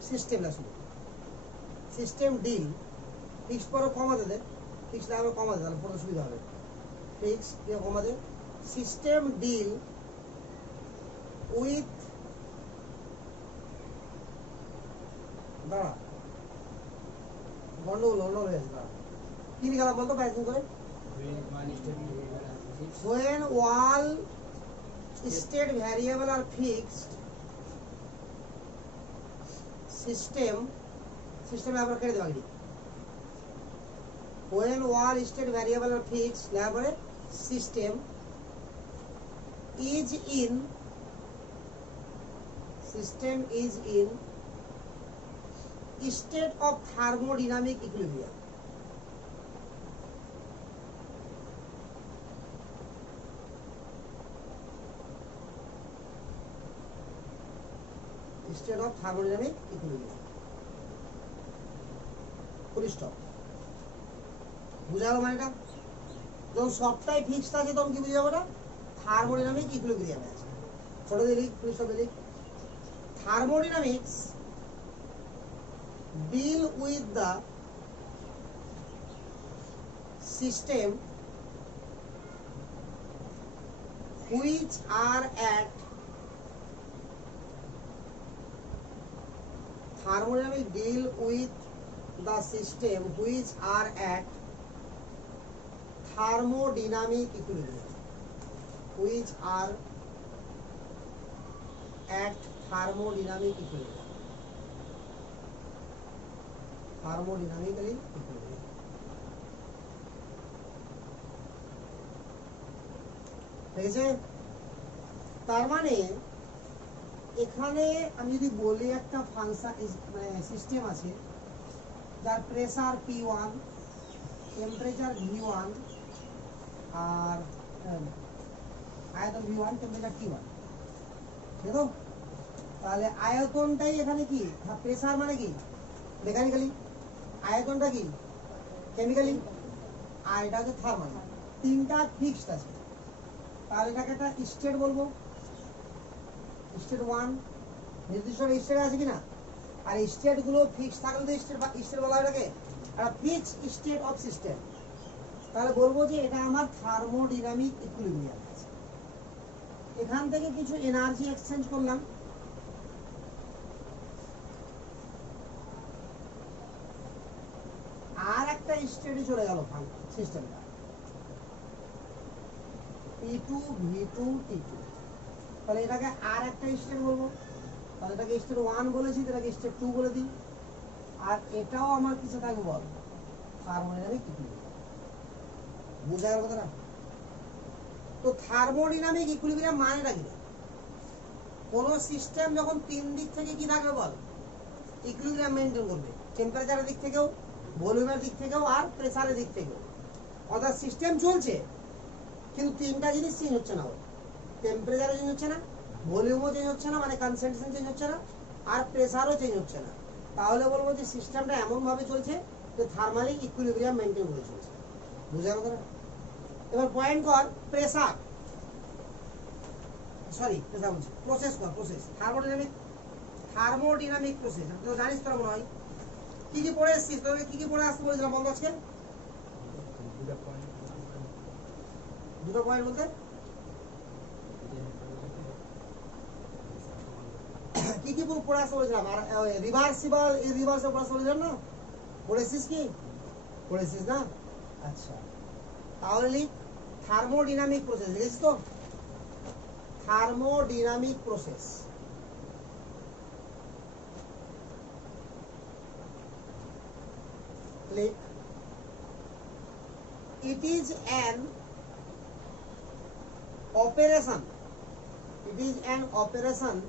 system la শুনো system deal fixed পরে কমা দে fixed না কমা দে তাহলে পড়তে সুবিধা হবে fixed দিয়ে কমা দে system deal with দাঁড়া গন্ডগোল হয়ে গেছে দাঁড়া কি লিখলাম বলতো প্যাসিং করে when all state variable are fixed system আমরা কেটে দেব when all state variable are fixed লেখা পরে system is in state of thermodynamic equilibrium state of thermodynamic equilibrium full stop বুঝা গেল মানেটা যখন সবটাই ফিক্সড আছে তখন কি বুঝে যাবো না থার্মোডাইনামিক ইকুইলিব্রিয়ামে আছে ছোট দিয়ে লিখ ফুল স্টপ লিখ thermodynamics deal with the system which are at thermodynamics deal with the system which are at thermodynamic equilibrium which are at thermodynamic equilibrium thermodynamically equilibrium ঠিক আছে তার মানে এখানে আমি যদি বলি একটা ফাংশন মানে সিস্টেম আছে যার প্রেসার P1 টেম্পারেচার V1 আর আয়তন V1 টেম্পারেচার T1 ঠিক আছে তাহলে আয়তনটাই এখানে কি প্রেসার মানে কি মেকানিক্যালি আয়তনটা কি কেমিক্যালি আর এটা হচ্ছে থার্মাল তিনটা ফিক্সড আছে তাহলে এটাকে একটা স্টেট বলবো স্টেট 1 নির্দিষ্ট স্টেট আছে কিনা আর স্টেট গুলো ফিক্স থাকলে তো স্টেট বলা হয় এটাকে একটা ফিক্স স্টেট অফ সিস্টেম তাহলে বলবো যে এটা আমার থার্মোডাইনামিক ইকুইলিব্রিয়াম আছে এখান থেকে কিছু এনার্জি এক্সচেঞ্জ করলাম আর একটা স্টেটে চলে গেল সিস্টেমটা P2 V2 T2 তাহলে এটাকে আর একটা স্টেট বলবো তাহলে এটাকে স্টেট 1 বলেছি এটাকে স্টেট 2 বলে দিই আর এটাও আমার কিছু থাকবে বল থার্মোডাইনামিক ইকুইলিব্রিয়াম বুঝা গেল কথাটা তো থার্মোডাইনামিক ইকুইলিব্রিয়াম মানেটা কি কোন সিস্টেম যখন তিন দিক থেকে কি থাকবে বল ইকুইলিব্রিয়াম মেইনটেইন করবে টেম্পারেচারের দিক থেকেও ভলিউমের দিক থেকেও আর প্রেসারের দিক থেকেও অর্থাৎ সিস্টেম চলছে কিন্তু তিনটা জিনিস চেঞ্জ হচ্ছে না টেম্পারেচারও চেঞ্জ হচ্ছে না ভলিউমও চেঞ্জ হচ্ছে না মানে কনসেন্ট্রেশন চেঞ্জ হচ্ছে না আর প্রেসারও চেঞ্জ হচ্ছে না তাহলে বলবো যে সিস্টেমটা এমন ভাবে চলছে যে থার্মালি ইকুইলিব্রিয়াম মেইনটেইন করে চলছে বুঝা গেল না এবার পয়েন্ট কর প্রেসার সরি প্রেসার বলছি প্রসেস কর প্রসেস থার্মোডাইনামিক প্রসেস তো জানিস তোরা মনে হয় কি কি পড়ে এসেছিস তোকে কি কি পড়ে আসতে বলেছিলাম বল আজকে দুটো পয়েন্ট বলতে কি কি পড়ে আসতে বলেছিলাম আর রিভার্সিবল ইরিভার্সিবল পড়ে আসতে বলেছিলাম না পড়েছিস কি পড়েছিস না আচ্ছা তাহলে লিখ থার্মোডাইনামিক প্রসেস লিখেছিস তো thermodynamic process click it is an operation, it is an operation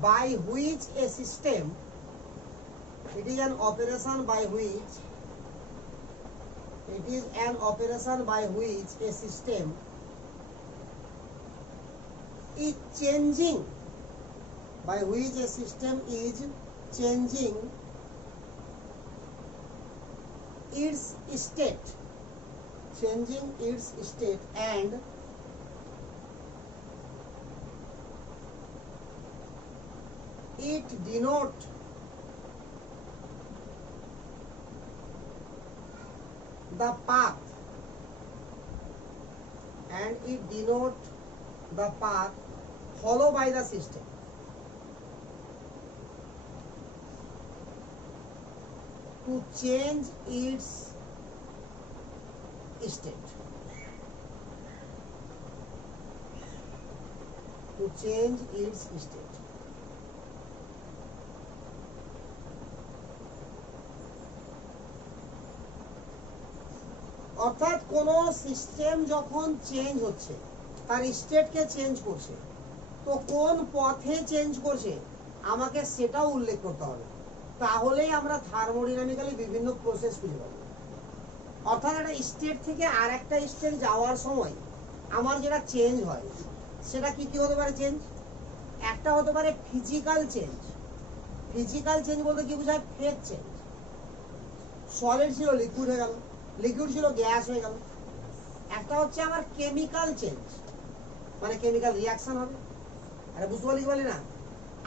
by which a system, it is an operation by which, it is an operation by which a system is changing, by which a system is changing its state, changing its state, and it denote the path, and it denote the path followed by the system to change its state, to change its state. অর্থাৎ কোন system যখন change হচ্ছে, তার স্টেটকে change করছে, তো কোন পথে change করছে আমাকে সেটাও উল্লেখ করতে হবে, তাহলেই আমরা থার্মোডাইনামিক্যালি বিভিন্ন প্রসেস খুঁজে পাবো। অর্থাৎ একটা স্টেট থেকে আর একটা স্টেট যাওয়ার সময় আমার যেটা চেঞ্জ হয় সেটা কি কি হতে পারে চেঞ্জ? একটা হতে পারে ফিজিক্যাল চেঞ্জ। ফিজিক্যাল চেঞ্জ বলতে কি বোঝায়? Phase change. সলিড ছিল লিকুইড হয়ে গেল, লিকুইড ছিল গ্যাস হয়ে গেল। একটা হচ্ছে আমার কেমিক্যাল চেঞ্জ, মানে কেমিক্যাল রিয়াকশন হবে, আরে বুঝতে পারলি কি বলি না।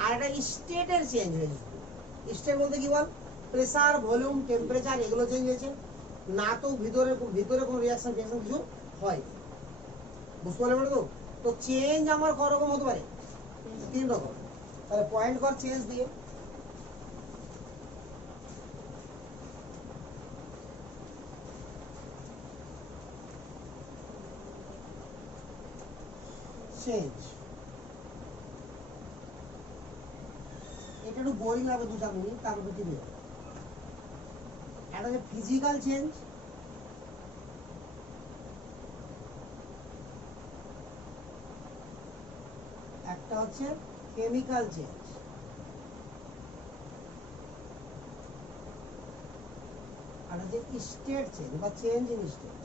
আর একটা স্টেটের চেঞ্জ হয়েছে। স্টেট বলতে কি বল? প্রেসার, ভলিউম, টেম্পারেচার এগুলো চেঞ্জ হয়েছে, না তো ভিতরে কোনো রিয়াকশন কিছু হয়। বুঝতে পারলে বলে তো চেঞ্জ আমার ক রকম হতে পারে? 3 রকম। তাহলে পয়েন্ট কর চেঞ্জ দিয়ে। চেঞ্জ এটা একটু বোরিং লাগবে 2-4 মিনিট, তারপরে কি হবে? একটা হচ্ছে ফিজিক্যাল চেঞ্জ, একটা হচ্ছে কেমিক্যাল চেঞ্জ, আর হচ্ছে স্টেট চেঞ্জ বা চেঞ্জ ইন স্টেট।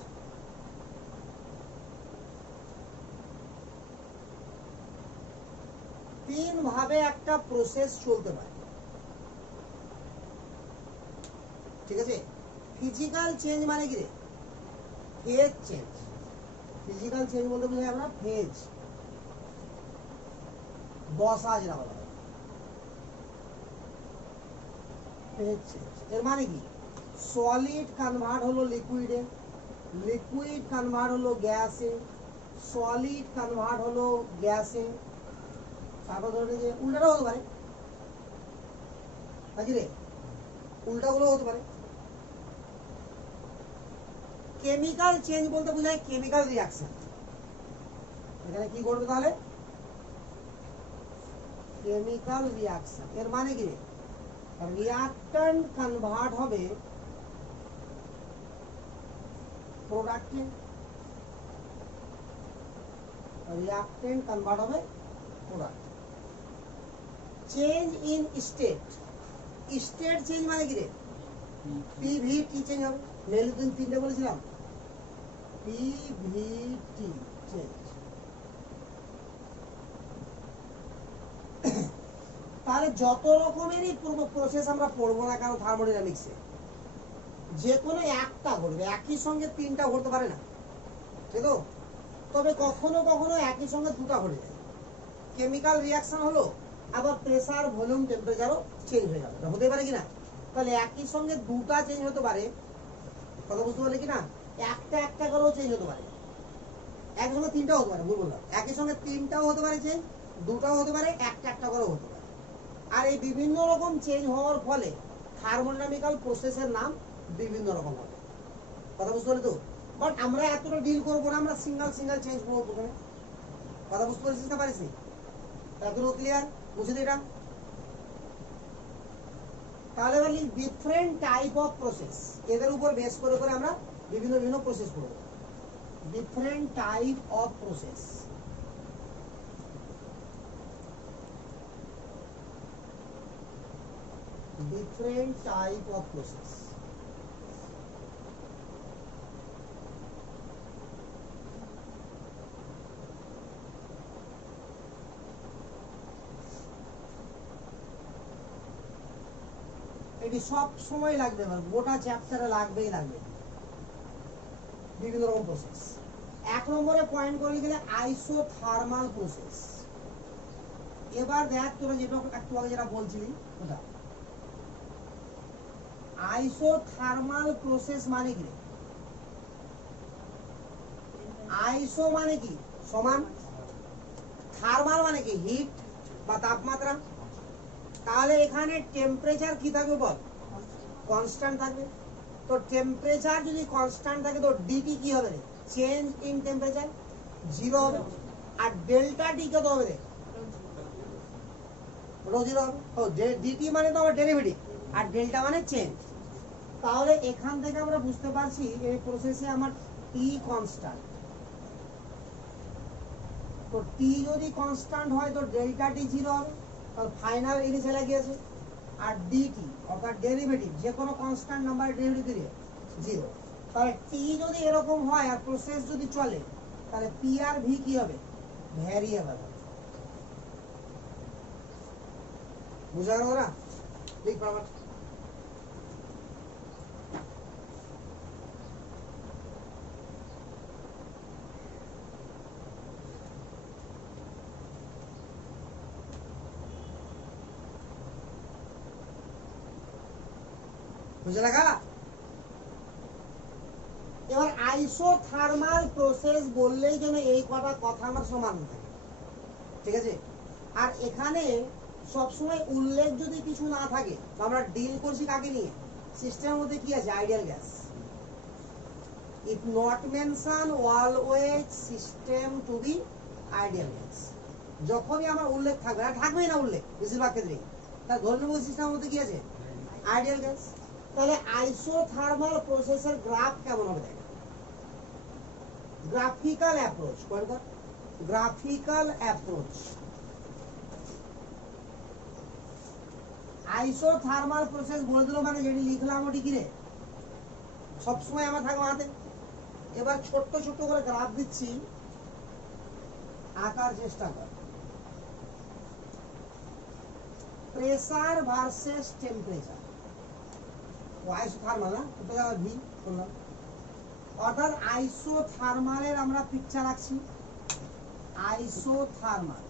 তিন ভাবে একটা প্রসেস চলতে পারে, ঠিক আছে? ফিজিক্যাল চেঞ্জ মানে কি রে? Phase change. ফিজিক্যাল চেঞ্জ বলতে বুঝাই আমরা ফেজ, দশা যেটা বলা হয়, ফেজ চেঞ্জ। এর মানে কি? সলিড কনভার্ট হলো লিকুইডে, লিকুইড কনভার্ট হলো গ্যাসে, সলিড কনভার্ট হলো গ্যাসে। তারপর ধরে যে উল্টাটাও হতে পারে, নাকি রে? উল্টাগুলো হতে পারে। কেমিক্যাল চেঞ্জ বলতে বোঝায় কেমিক্যাল রিয়াকশন। এখানে কি করবে তাহলে? Chemical reaction. এর মানে কি রে? রিয়াক্ট্যান্ট কনভার্ট হবে প্রোডাক্টে, রিয়াক্ট্যান্ট কনভার্ট হবে product. Change in state, state change মানে কি রে? পিভিটি চেঞ্জ হবে। মেলে দিন 3টে বলেছিলাম, পিভিটি চেঞ্জ। তাহলে যত রকমেরই প্রসেস আমরা পড়বো না কেন থার্মোডাইনামিক্সে, যে কোনো একটা ঘটবে, একই সঙ্গে 3টা ঘটতে পারে না, ঠিক তো? তবে কখনো কখনো একই সঙ্গে 2টা ঘটে যায়। কেমিক্যাল রিয়াকশন হলো, আবার প্রেসার, ভলিউম, টেম্পারেচারও চেঞ্জ হয়ে গেল, হতে পারে কিনা? তাহলে একই সঙ্গে 2টা চেঞ্জ হতে পারে, কথা বুঝতে পারলে কিনা? একটা করেও চেঞ্জ হতে পারে, একই সঙ্গে 3টাও হতে পারে, ভুল বললাম। একই সঙ্গে 3টাও হতে পারে চেঞ্জ, 2টাও হতে পারে, একটা করেও হতে পারে। আর এই বিভিন্ন রকম চেঞ্জ হওয়ার ফলে থার্মোডাইনামিক্যাল প্রসেসের নাম বিভিন্ন রকম হবে, কথা বুঝতে পারলে তো? বাট আমরা এতটা ডিল করবো না, আমরা সিঙ্গেল চেঞ্জ করবো প্রথমে। কথা বুঝতে পারছিস না পারিস? এতটুকু ক্লিয়ার? বুঝে দিই এটা। তাহলে বলি ডিফারেন্ট টাইপ অফ প্রসেস, এদের উপর বেস করে আমরা বিভিন্ন প্রসেস করবো। different type of process. Different type of process. এটি সব সময় লাগবে, গোটা চ্যাপ্টারে লাগবেই লাগবে বিভিন্ন রকম প্রসেস। এক নম্বরে পয়েন্ট করে গেলে আইসোথার্মাল প্রসেস। এবার দেখ তোরা যেটা একটু আগে যেটা বলছিলি ওটা আইসোথার্মাল প্রসেস মানে কি? আইসো মানে কি সমান, থার্মাল মানে কি হিট বা তাপমাত্রা। তাহলে এখানে টেম্পারেচার কি থাকবে বল? কনস্ট্যান্ট থাকবে। তো টেম্পারেচার যদি কনস্ট্যান্ট থাকে তো ডিটি কি হবে রে? চেঞ্জ ইন টেম্পারেচার জিরো হবে। আর ডেল্টা টি কত হবে রে? রো জিরো হবে। ও ডিটি মানে তো আমার ডেরিভেটিভ আর ডেল্টা মানে চেঞ্জ। তাহলে এখান থেকে আমরা বুঝতে পারছি এই প্রসেসে আমার টি কনস্ট্যান্ট। তো টি যদি কনস্ট্যান্ট হয় তো ডেল্টা টি জিরো হবে, তাহলে ফাইনাল ইনিশিয়াল গিয়েছে। আর ডিটি অর্থাৎ ডেরিভেটিভ যে কোনো কনস্ট্যান্ট নাম্বারের ডেরিভেটিভ দিয়ে জিরো। তাহলে টি যদি এরকম হয় আর প্রসেস যদি চলে তাহলে পি আর ভি কি হবে? ভ্যারিয়েবল হবে। বুঝা গেল না? লিখ বাবা। বুঝে লাগা? এবার আইসোথার্মাল প্রসেস বললেই যেন এই কটা কথা আমার সমান থাকে, ঠিক আছে? আর এখানে সবসময় উল্লেখ যদি কিছু না থাকে তো আমরা ডিল করছি কাকে নিয়ে? সিস্টেমের মধ্যে কি আছে? Ideal gas. If not mention always system to be ideal gas. যখনই আমার উল্লেখ থাকবে, আর থাকবেই না উল্লেখ বেশিরভাগ ক্ষেত্রে, তার ধরে নেব সিস্টেমের মধ্যে কি আছে? Ideal gas. তাহলে আইসোথার্মাল প্রসেসের গ্রাফ কেমন হবে দেখ। Graphical approach, graphical approach. Isothermal process বলে দিল মানে যেটি লিখলাম ওটি কি রে? সবসময় আমার থাকবে হাতে। এবার ছোট্ট ছোট্ট করে গ্রাফ দিচ্ছি, আঁকার চেষ্টা কর। প্রেসার ভার্সেস টেম্পারেচার, আইসোথার্মাল না, কোথায় যাবে ভি করলাম। অর্থাৎ আইসোথার্মালের আমরা পিকচার রাখছি, আইসোথার্মাল।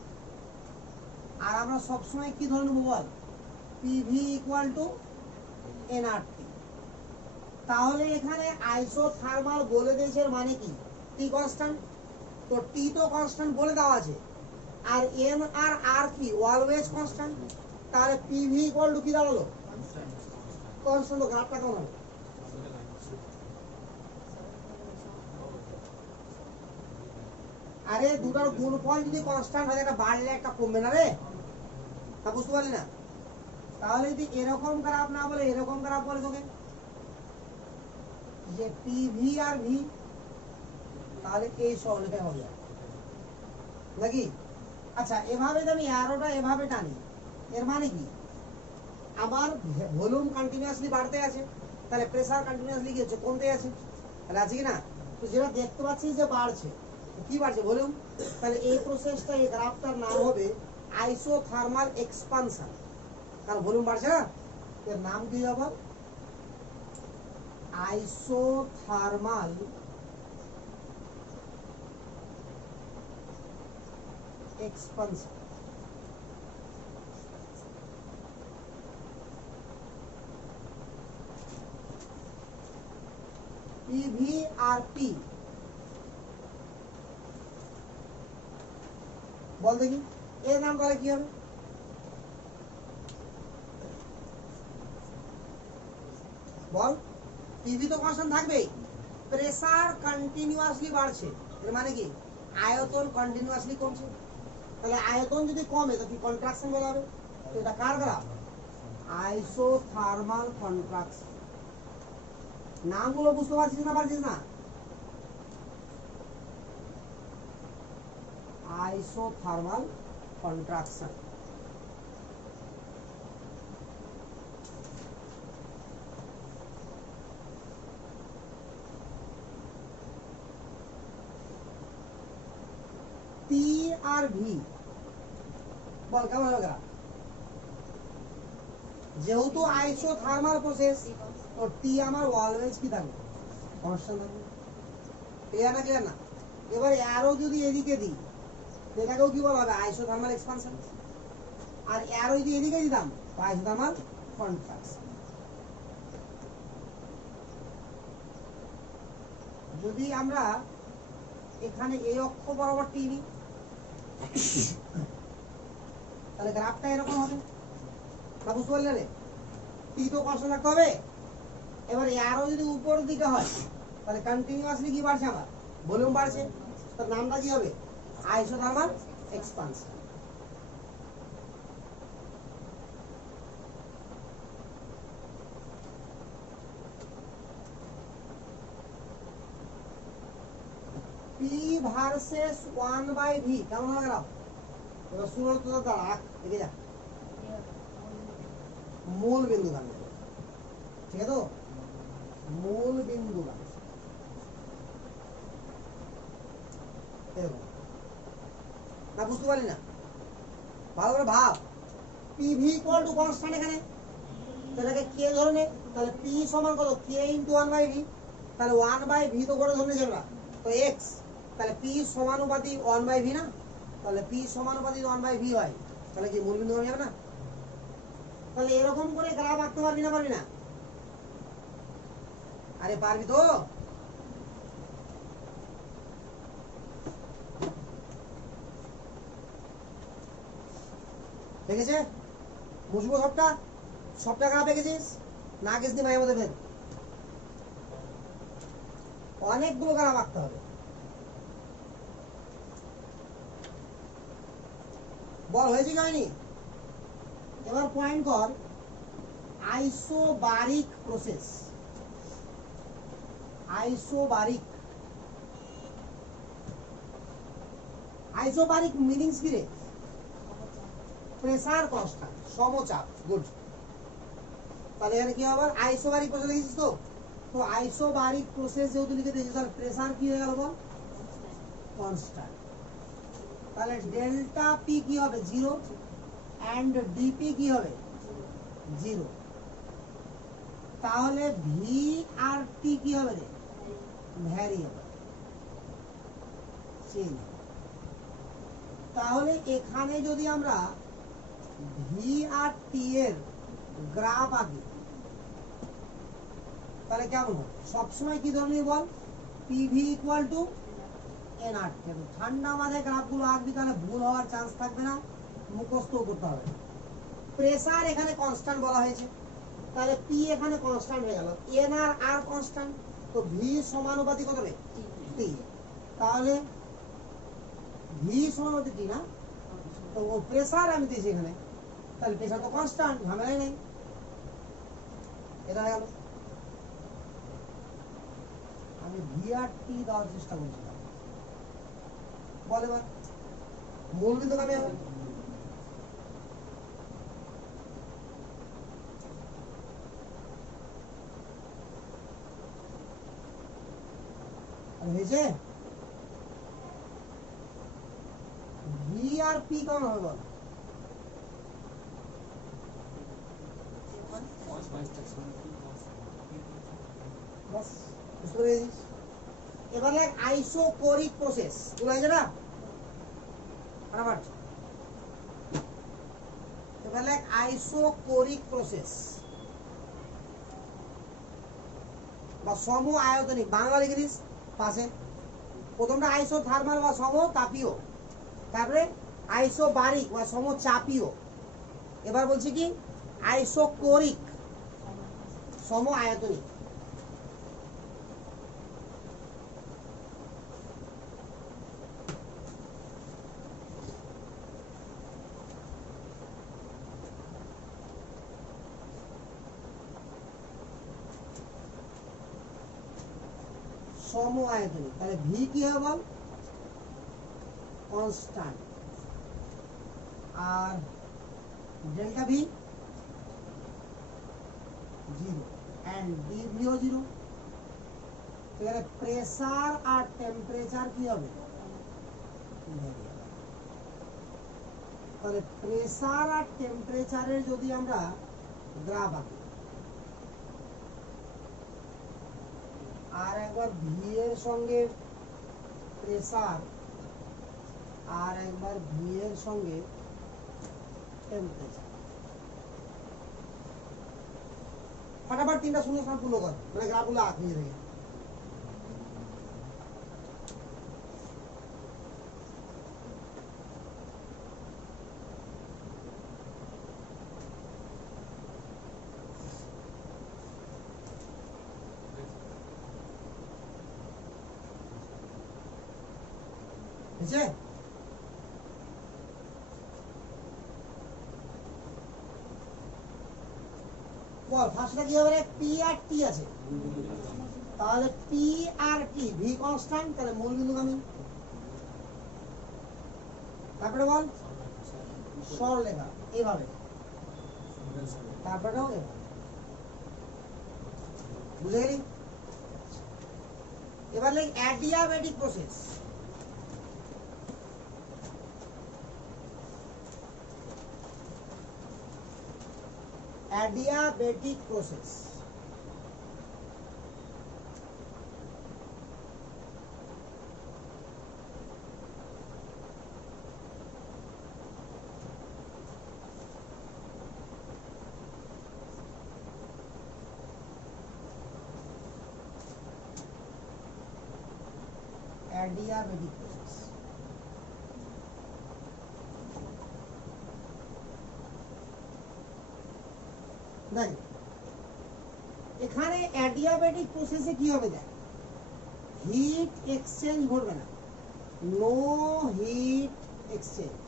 আর আমরা সবসময় কি ধরে নেব বল? PV equal to NRT. তাহলে এখানে আইসোথার্মাল বলে দিয়েছে মানে কি? T constant. তো টি তো কনস্ট্যান্ট বলে দেওয়া আছে, আর এন আর আর কি? Always constant. তাহলে পিভি ইকুয়াল টু কি দাঁড়ালো? কনস্ট্যান্ট। গ্রাফটা কেমন হবে? আরে দুটার গুণফল যদি কনস্ট্যান্ট হয় একটা বাড়লে একটা কমবে না রে? তা বুঝতে পারলি না? তাহলে যদি এরকম গ্রাফ না বলে এরকম গ্রাফ বলে তোকে যে পিভি আর ভি, তাহলে এই সহজে হবে নাকি? আচ্ছা, এভাবে আমি অ্যারোটা এভাবে টানি, এর মানে কি? আমার ভলিউম কন্টিনিউয়াসলি বাড়তে আছে, তাহলে প্রেসার কন্টিনিউয়াসলি কি হচ্ছে? কমতে আছে। তাহলে আছে কি না? তো যেটা দেখতে পাচ্ছি যে বাড়ছে, কি বাড়ছে? ভলিউম। তাহলে এই প্রসেসটা, এই গ্রাফটার নাম হবে আইসোথার্মাল এক্সপানশন, কারণ ভলিউম বাড়ছে না। এর নাম কি হবে? Isothermal expansion. পিভি আর পি বল দেখি, এর নাম তাহলে কি হবে? বল। পিভি তো কনস্ট্যান্ট থাকবেই, প্রেসার কন্টিনিউয়াসলি বাড়ছে, এর মানে কি? আয়তন কন্টিনিউয়াসলি কমছে। তাহলে আয়তন যদি কমে তো কি কন্ট্রাকশন বলা হবে? তো এটা কার গ্রাফ? Isothermal contraction. নামগুলো বুঝতে পারছিস না? পারছিস না? Isothermal contraction. P R V বল কেমন হবে গ্রাফ? যেহেতু আইসোথার্মাল প্রসেস তো টি আমার অলওয়েজ কি থাকবে, কনস্ট্যান্ট থাকবে। ক্লিয়ার না? ক্লিয়ার না? এবার অ্যারো যদি এদিকে দিই এটাকেও কি বলা হবে, আইসোথার্মাল এক্সপানশন। আর অ্যারো যদি এদিকে দিতাম আইসোথার্মাল কন্ট্রাকশন। যদি আমরা এখানে এই অক্ষ বরাবর টি নিই তাহলে গ্রাফটা এরকম হবে না, বুঝতে পারলে রে? টি তো কনস্ট্যান্ট রাখতে হবে। এবার অ্যারো যদি উপরের দিকে হয় তাহলে কন্টিনিউয়াসলি কি বাড়ছে, আমার ভলিউম বাড়ছে। তার নামটা কি হবে, isothermal expansion. P versus 1/v কেমন হবে গ্রাফ? এবার শুরু তো দাঁড়া, এদিকে যা, মূল বিন্দু গানে, ঠিক আছে তো? মূল বিন্দু গানে না, বুঝতে পারি না, ভালো করে ভাব। পিভি ইকুয়াল টু কনস্ট্যান্ট, এখানে তাহলে কে ধরে নে, তাহলে পি সমান কত, কে ইনটু 1/v। তাহলে 1/v তো করে ধরে নিয়েছি আমরা, তো এক্স, তাহলে পি সমানুপাতিক 1/v না, তাহলে পি সমানুপাতিক 1/v হয়, তাহলে কি মূল বিন্দু যাবে না? তাহলে এরকম করে গ্রাফ আঁকতে পারবি না, পারবি না? আরে পারবি তো। দেখেছে বুঝবো সবটা, সবটা গ্রাফ এঁকেছিস না? আঁকিস নি মায়ের মধ্যে ফের অনেকগুলো গ্রাফ আঁকতে হবে। বল হয়েছে কি হয়নি? এবার পয়েন্ট কর isobaric process. Isobaric, isobaric meanings কি রে? প্রেসার কনস্ট্যান্ট, সমচাপ। গুড। তাহলে এখানে কি হবে, আইসোবারিক প্রসেস লিখেছিস তো? তো আইসোবারিক প্রসেস যেহেতু লিখে দিয়েছিস তাহলে প্রেসার কি হয়ে গেল বল, কনস্ট্যান্ট। তাহলে ডেল্টা পি কি হবে, 0, এন্ড ডিপি কি হবে, 0। তাহলে ভি আর টি কি হবে রে, ভ্যারিয়েবল। তাহলে এখানে যদি আমরা ভি আর টি এর গ্রাফ আঁকি তাহলে কেমন হবে? সবসময় কি ধরনের বল, পিভি ইকুয়াল টু এনআর। ঠান্ডা মাথায় গ্রাফগুলো আঁকবি, তাহলে ভুল হওয়ার চান্স থাকবে না, মুখস্থ করতে হবে। প্রেসার এখানে কনস্ট্যান্ট বলা হয়েছে, তাহলে পি এখানে কনস্ট্যান্ট হয়ে গেল, এনআর আর কনস্ট্যান্ট, তো ভি সমানুপাতিক কত হবে, টি। তাহলে ভি সমানুপাতিক টি না, তো ও প্রেসার আমি দিয়েছি এখানে, তাহলে প্রেসার তো কনস্ট্যান্ট, ঝামেলাই নেই। এটা হয়ে গেল। আমি ভি আর টি দেওয়ার চেষ্টা করছিলাম। বল এবার মূল বিন্দু কবে হবে, হয়েছে? ভি আর পি কেমন হবে বল? এবার লাইক আইসোকোরিক প্রসেস, বুঝা যায় না? এবার লাইক আইসোকোরিক প্রসেস বা সম আয়তনিক, বাংলা লিখে দিস পাশে। প্রথমটা আইসোথার্মাল বা সমতাপীয়, তারপরে আইসোবারিক বা সমচাপীয়। এবার বলছি কি আইসোকোরিক, সম আয়তনিক। সম আয়তনিক, তাহলে ভি কি হবে বল, কনস্ট্যান্ট আর ডেল্টা ভি 0 এন্ড ডি ভিও 0। এখানে প্রেসার আর টেম্পারেচার কি হবে? তাহলে প্রেসার আর টেম্পারেচারের যদি আমরা গ্রাফ আঁকি, আর একবার ভি এর সঙ্গে প্রেসার আর একবার ভি এর সঙ্গে টেম্পারেচার, ফটাফট 3টা শূন্যস্থান পূর্ণ কর, মানে গ্রাফগুলো আঁক নিজে থেকে। বুঝছে? বল ফার্স্টটা কি হবে? পি আর টি আছে, তাহলে P R T V constant, তাহলে মূল বিন্দুগামী। তারপরে বল সরলরেখা এইভাবে, তারপরেও এভাবে। বুঝে গেলি? এবার like adiabatic process. Adiabatic process. Adiabatic process. দেখ এখানে অ্যাডিয়াবেটিক প্রসেসে কি হবে? দেখ হিট এক্সচেঞ্জ ঘটবে না, no heat exchange.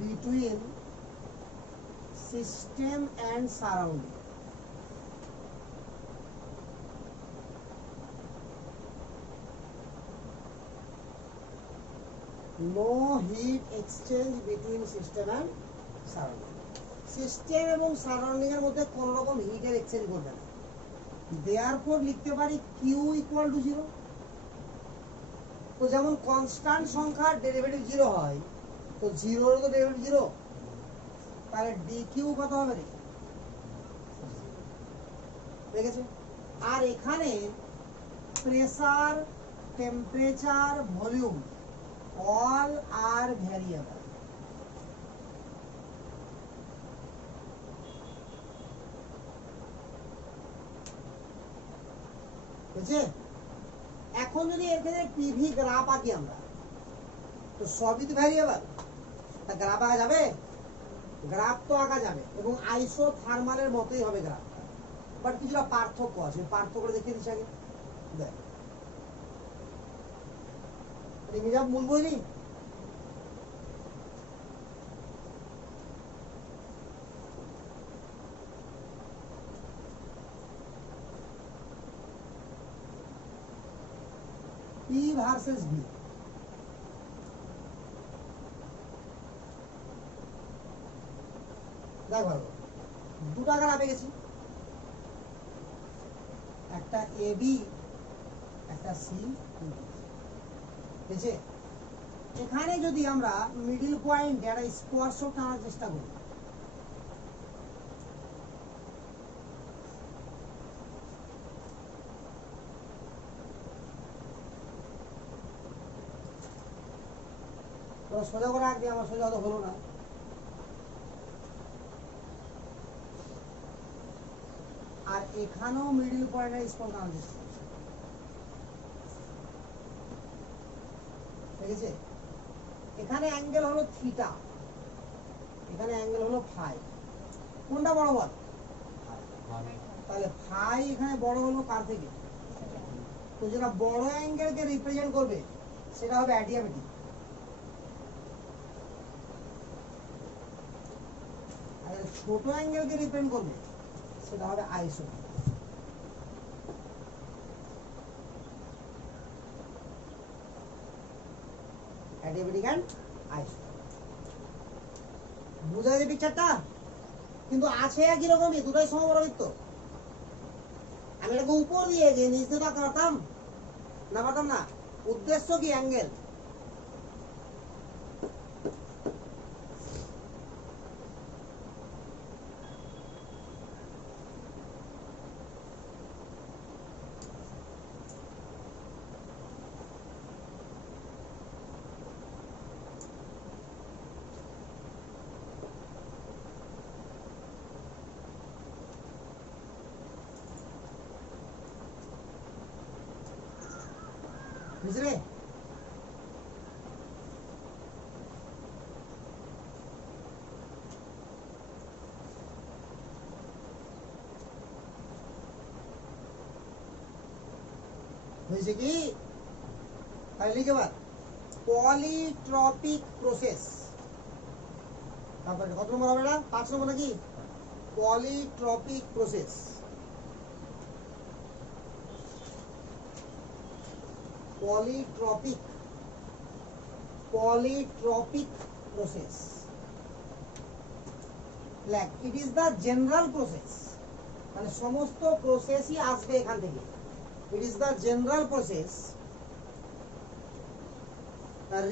Between system and surrounding. No heat exchange between system and surrounding. System এবং সারাউন্ডিং এর মধ্যে কোন রকম হিটের এক্সচেঞ্জ করবে না। দেয়ারফর লিখতে পারি কিউ ইকুয়াল টু 0। তো যেমন কনস্ট্যান্ট সংখ্যার ডেরিভেটিভ 0 হয়, তো 0 এর তো ডেরিভেটিভ 0, তাহলে ডি কিউ কত হবে রে? দেখেছো? আর এখানে pressure, temperature, volume all are variable. বুঝছে? এখন যদি এর ক্ষেত্রে পিভি গ্রাফ আঁকি আমরা, তো সবই তো ভ্যারিয়েবল, তা গ্রাফ আঁকা যাবে? গ্রাফ তো আঁকা যাবে এবং আইসোথার্মালের মতোই হবে গ্রাফটা, বাট কিছুটা পার্থক্য আছে। পার্থক্য দেখিয়ে দিচ্ছি আগে। দেখ হিসাব মূল বইনি, P ভার্সেস V। দেখ ভালো, দুটা গ্রাফ এঁকেছি, একটা এ বি, একটা সি। বুঝছে? এখানে যদি আমরা মিডল পয়েন্টে একটা স্পর্শক টানার চেষ্টা করি, সোজা করে আঁকবি, আমার সোজা তো হলো না। আর এখানেও মিডল পয়েন্টের স্পর্শ টানার চেষ্টা করছি, ঠিক আছে? এখানে অ্যাঙ্গেল হলো থিটা, এখানে অ্যাঙ্গেল হলো ফাই। কোনটা বড় বল? তাহলে ফাই এখানে বড় হলো কার থেকে? তো যেটা বড় অ্যাঙ্গেলকে রিপ্রেজেন্ট করবে সেটা হবে অ্যাডিয়াবেটিক, আর ছোট অ্যাঙ্গেলকে রিপ্রেজেন্ট করবে সেটা হবে আইসোমেট্রিক। অ্যাডিয়াবেটিক অ্যান্ড আইসো। বুঝা গেছে পিকচারটা? কিন্তু আছে একই রকমই, দুটোই সমবর্তবৃত্ত। আমি এটাকে উপর দিয়ে গিয়ে নিচ দিয়ে আঁকতে পারতাম না? পারতাম না। উদ্দেশ্য কি? অ্যাঙ্গেল। বুঝলে? হয়েছে কি? তাহলে লিখে বার পলিট্রপিক প্রসেস। তারপরে কত নম্বর হবে এটা? 5 নম্বর নাকি? পলিট্রপিক process. polytropic process, like it is the general process, মানে সমস্ত প্রসেসই আসবে এখান থেকে। it is the general process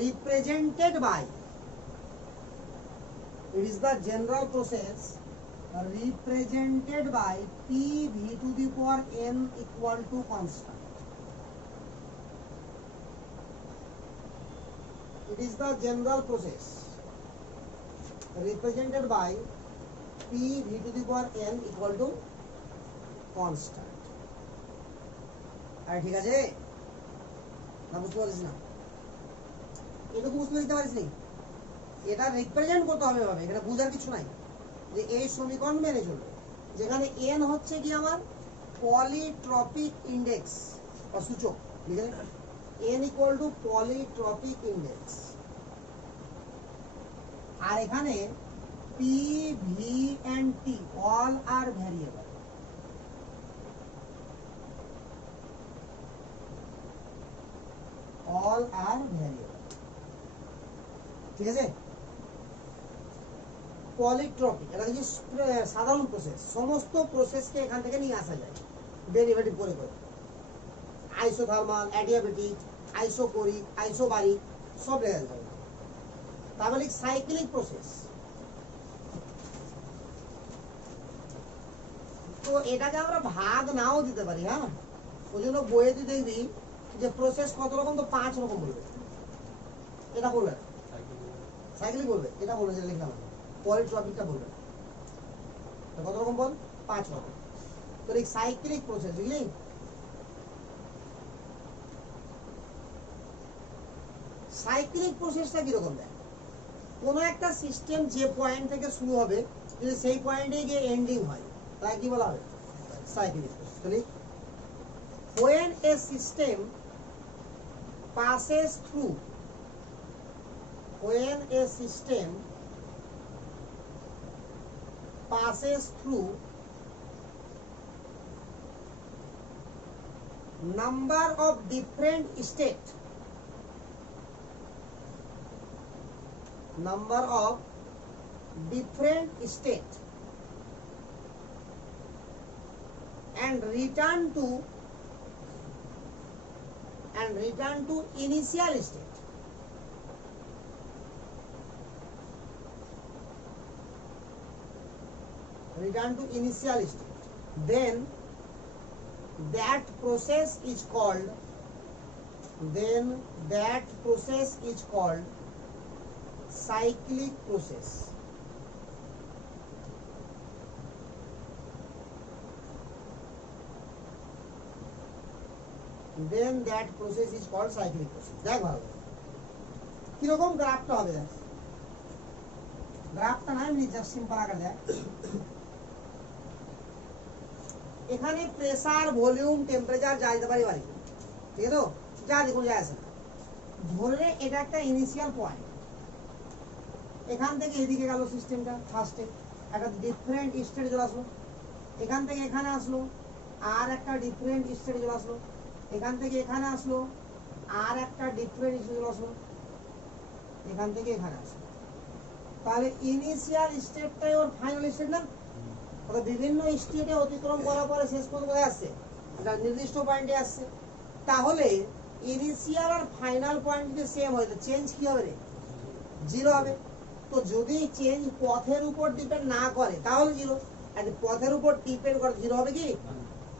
represented by, it is the general process represented by PV to the power n equal to constant. It is the general process represented by PV to the power n equal to constant. ঠিক আছে? না বুঝতে পারিস না? এটুকু বুঝতে দিতে পারিস নি? এটা রিপ্রেজেন্ট করতে হবে ভাবে, এটা বুঝার কিছু নাই। যে এই সমীকরণ মেনে চলবে, যেখানে n হচ্ছে কি আমার পলিট্রপিক ইন্ডেক্স বা সূচক, লিখে নে n equal to polytropic index, আর এখানে P, V and T all are variable. all are variable. ঠিক আছে? পলিট্রপিক এটা কি সাধারণ প্রসেস, সমস্ত প্রসেসকে এখান থেকে নিয়ে আসা যায় ডেরিভেটিভ করে করে। আইসোথার্মাল, অ্যাডিয়াবেটিক, আইসোকোরিক, আইসোবারিক সব লেখা যাবে। তাহলে সাইক্লিক প্রসেস। তো এটাকে আমরা ভাগ নাও দিতে পারি, হ্যাঁ। ওই জন্য বইয়ে তুই দেখবি যে প্রসেস কত রকম, তো 5 রকম বলবে। এটা বলবে সাইক্লিক বলবে, এটা বলবে যে লিখলাম পলিট্রপিকটা বলবে। কত রকম বল? 5 রকম। তো এই সাইক্লিক প্রসেস, বুঝলি? সাইক্লিক প্রসেসটা কিরকম দেয়? কোন একটা সিস্টেম যে পয়েন্ট থেকে শুরু হবে, যদি সেই পয়েন্টে গিয়ে এন্ডিং হয়, তাই কি বলা হবে? Cyclic process. তাহলে when a system passes through, when a system passes through number of different state, number of different state and return to initial state, return to initial state, then that process is called cyclic process. Then that process is called cyclic process. দেখ ভালো কিরকম গ্রাফটা হবে, দেখ গ্রাফটা না এমনি just simple আকার দেখ। এখানে প্রেসার, ভলিউম, টেম্পারেচার যা দিতে পারি বাড়ি, ঠিক আছে? তো যা দেখুন যা আছে, ধরে এটা একটা ইনিশিয়াল পয়েন্ট। এখান থেকে এদিকে গেল সিস্টেমটা, ফার্স্টে একটা ডিফারেন্ট স্টেটে চলে আসলো, এখান থেকে এখানে আসলো, আর একটা ডিফারেন্ট স্টেটে চলে আসলো, এখান থেকে এখানে আসলো, আর একটা ডিফারেন্ট স্টেটে চলে আসলো, এখান থেকে এখানে আসে, তাহলে ইনিশিয়াল স্টেটটাই ওর ফাইনাল স্টেট না? অর্থাৎ বিভিন্ন স্টেটে অতিক্রম করার পরে শেষ পর্যন্ত কোথায় আসছে? একটা নির্দিষ্ট পয়েন্টে আসছে। তাহলে ইনিশিয়াল আর ফাইনাল পয়েন্ট যদি সেম হয় তো চেঞ্জ কি হবে রে? জিরো হবে। তো যদি চেঞ্জ পথের উপর ডিপেন্ড না করে তাহলে জিরো, আর পথের উপর ডিপেন্ড করে জিরো হবে কি?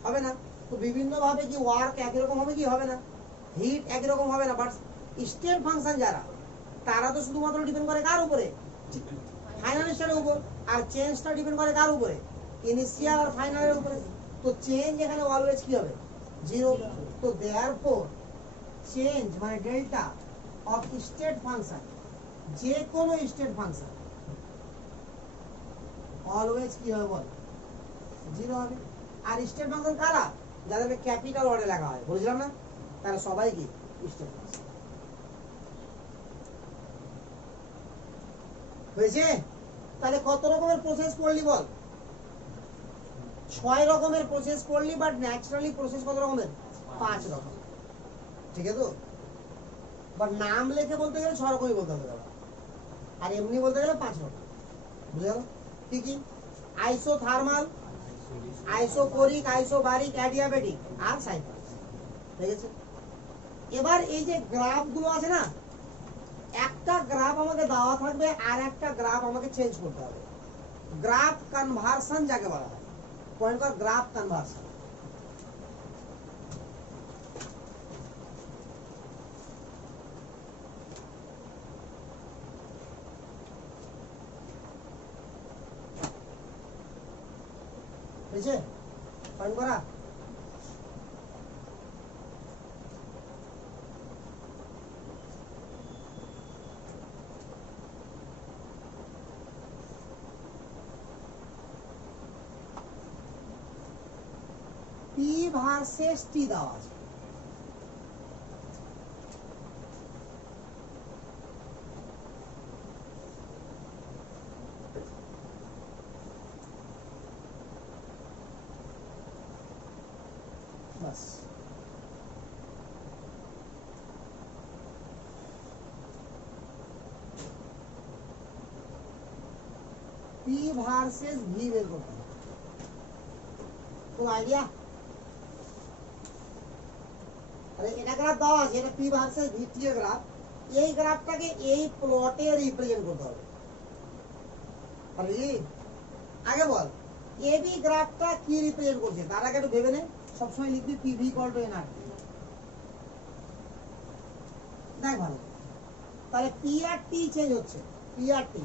হবে না। তো বিভিন্ন ভাবে কি ওয়ার্ক একই রকম হবে কি? হবে না। হিট একই রকম হবে না। বাট স্টেট ফাংশন যারা, তারা তো শুধুমাত্র ডিপেন্ড করে কার উপরে? ফাইনাল স্টেটের উপর। আর চেঞ্জটা ডিপেন্ড করে কার উপরে? ইনিশিয়াল আর ফাইনালের উপরে। তো চেঞ্জ এখানে অলওয়েজ কি হবে? জিরো। তো দেয়ারফর চেঞ্জ মানে ডেল্টা অফ স্টেট ফাংশন, যে কোনো স্টেট ফাংশন অলওয়েজ কি হবে বল? জিরো হবে। আর স্টেট ফাংশন কারা? যাদেরকে ক্যাপিটাল ওয়ার্ডে লেখা হয়, বুঝলাম না? তারা সবাই কি স্টেট ফাংশন। হয়েছে? তাহলে কত রকমের প্রসেস করলি বল? 6 রকমের প্রসেস করলি, বাট ন্যাচারালি প্রসেস কত রকমের? 5 রকম। ঠিক আছে তো? বাট নাম লিখে বলতে গেলে 6 রকমই বলতে হবে, আর এমনি বলতে গেলে 5 রকম। বুঝে গেল? কি কি? আইসোথার্মাল, আইসোকোরিক, আইসোবারিক, অ্যাডিয়াবেটিক আর সাইক্লিক। ঠিক আছে? এবার এই যে গ্রাফ গুলো আছে না, একটা গ্রাফ আমাকে দেওয়া থাকবে আর একটা গ্রাফ আমাকে চেঞ্জ করতে হবে। গ্রাফ কনভার্সন যাকে বলা হয়, পয়েন্ট কর গ্রাফ কনভার্সন। বুঝছে? পয়েন্ট করা। পি ভার্সেস টি দেওয়া আছে। বাস। পি ভার্সেস ভি বের করতে হবে। কোন আইডিয়া? আরে এটা গ্রাফ দেওয়া আছে, এটা পি ভার্সেস ভি টি এর গ্রাফ। এই গ্রাফটাকে এই প্লটে রিপ্রেজেন্ট করতে হবে। আরে আগে বল এবি গ্রাফটা কি রিপ্রেজেন্ট করছে, তার আগে একটু ভেবে নে। সবসময় লিখবি পিভি ইকুয়াল টু এনআর। দেখ ভালো, তাহলে পি আর টি চেঞ্জ হচ্ছে। পি আর টি,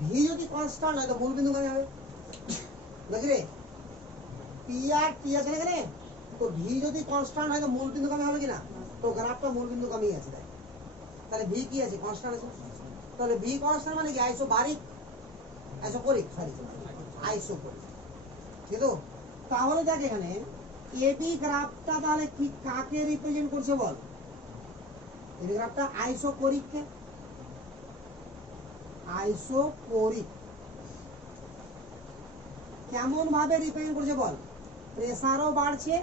ভি যদি কনস্ট্যান্ট হয় তো মূল বিন্দু কমে যাবে, নাকি রে? পি আর টি আছে এখানে, তো ভি যদি কনস্ট্যান্ট হয় তো মূল বিন্দু কমে হবে কিনা? তো গ্রাফটা মূল বিন্দু কমই আছে। দেখ তাহলে ভি কি আছে? কনস্ট্যান্ট আছে। তাহলে ভি কনস্ট্যান্ট মানে কি? Isobaric, isochoric, sorry isochoric. ঠিক তো? তাহলে দেখ এখানে এবি গ্রাফটা তাহলে কি কাকে রিপ্রেজেন্ট করছে বল? এবি গ্রাফটা আইসোকোরিককে, আইসোকোরিক কেমন ভাবে রিপ্রেজেন্ট করছে বল? প্রেসারও বাড়ছে,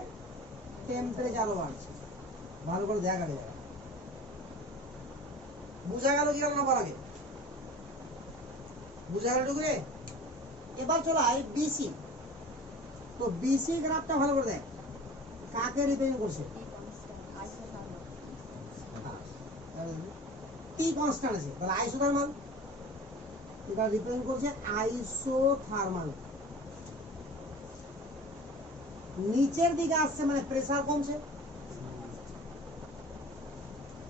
টেম্পারেচারও বাড়ছে। ভালো করে দেখা গেল, বুঝা গেল কি না বলাকে? বুঝা গেল টুকরে? এবার চলো আই বিসি। তো বিসি গ্রাফটা ভালো করে দেখ, কাকে রিপ্রেজেন্ট করছে? টি কনস্ট্যান্ট আছে, তাহলে আইসোথার্মাল। এটা রিপ্রেজেন্ট করছে আইসোথার্মাল। নিচের দিকে আসছে মানে প্রেসার কমছে,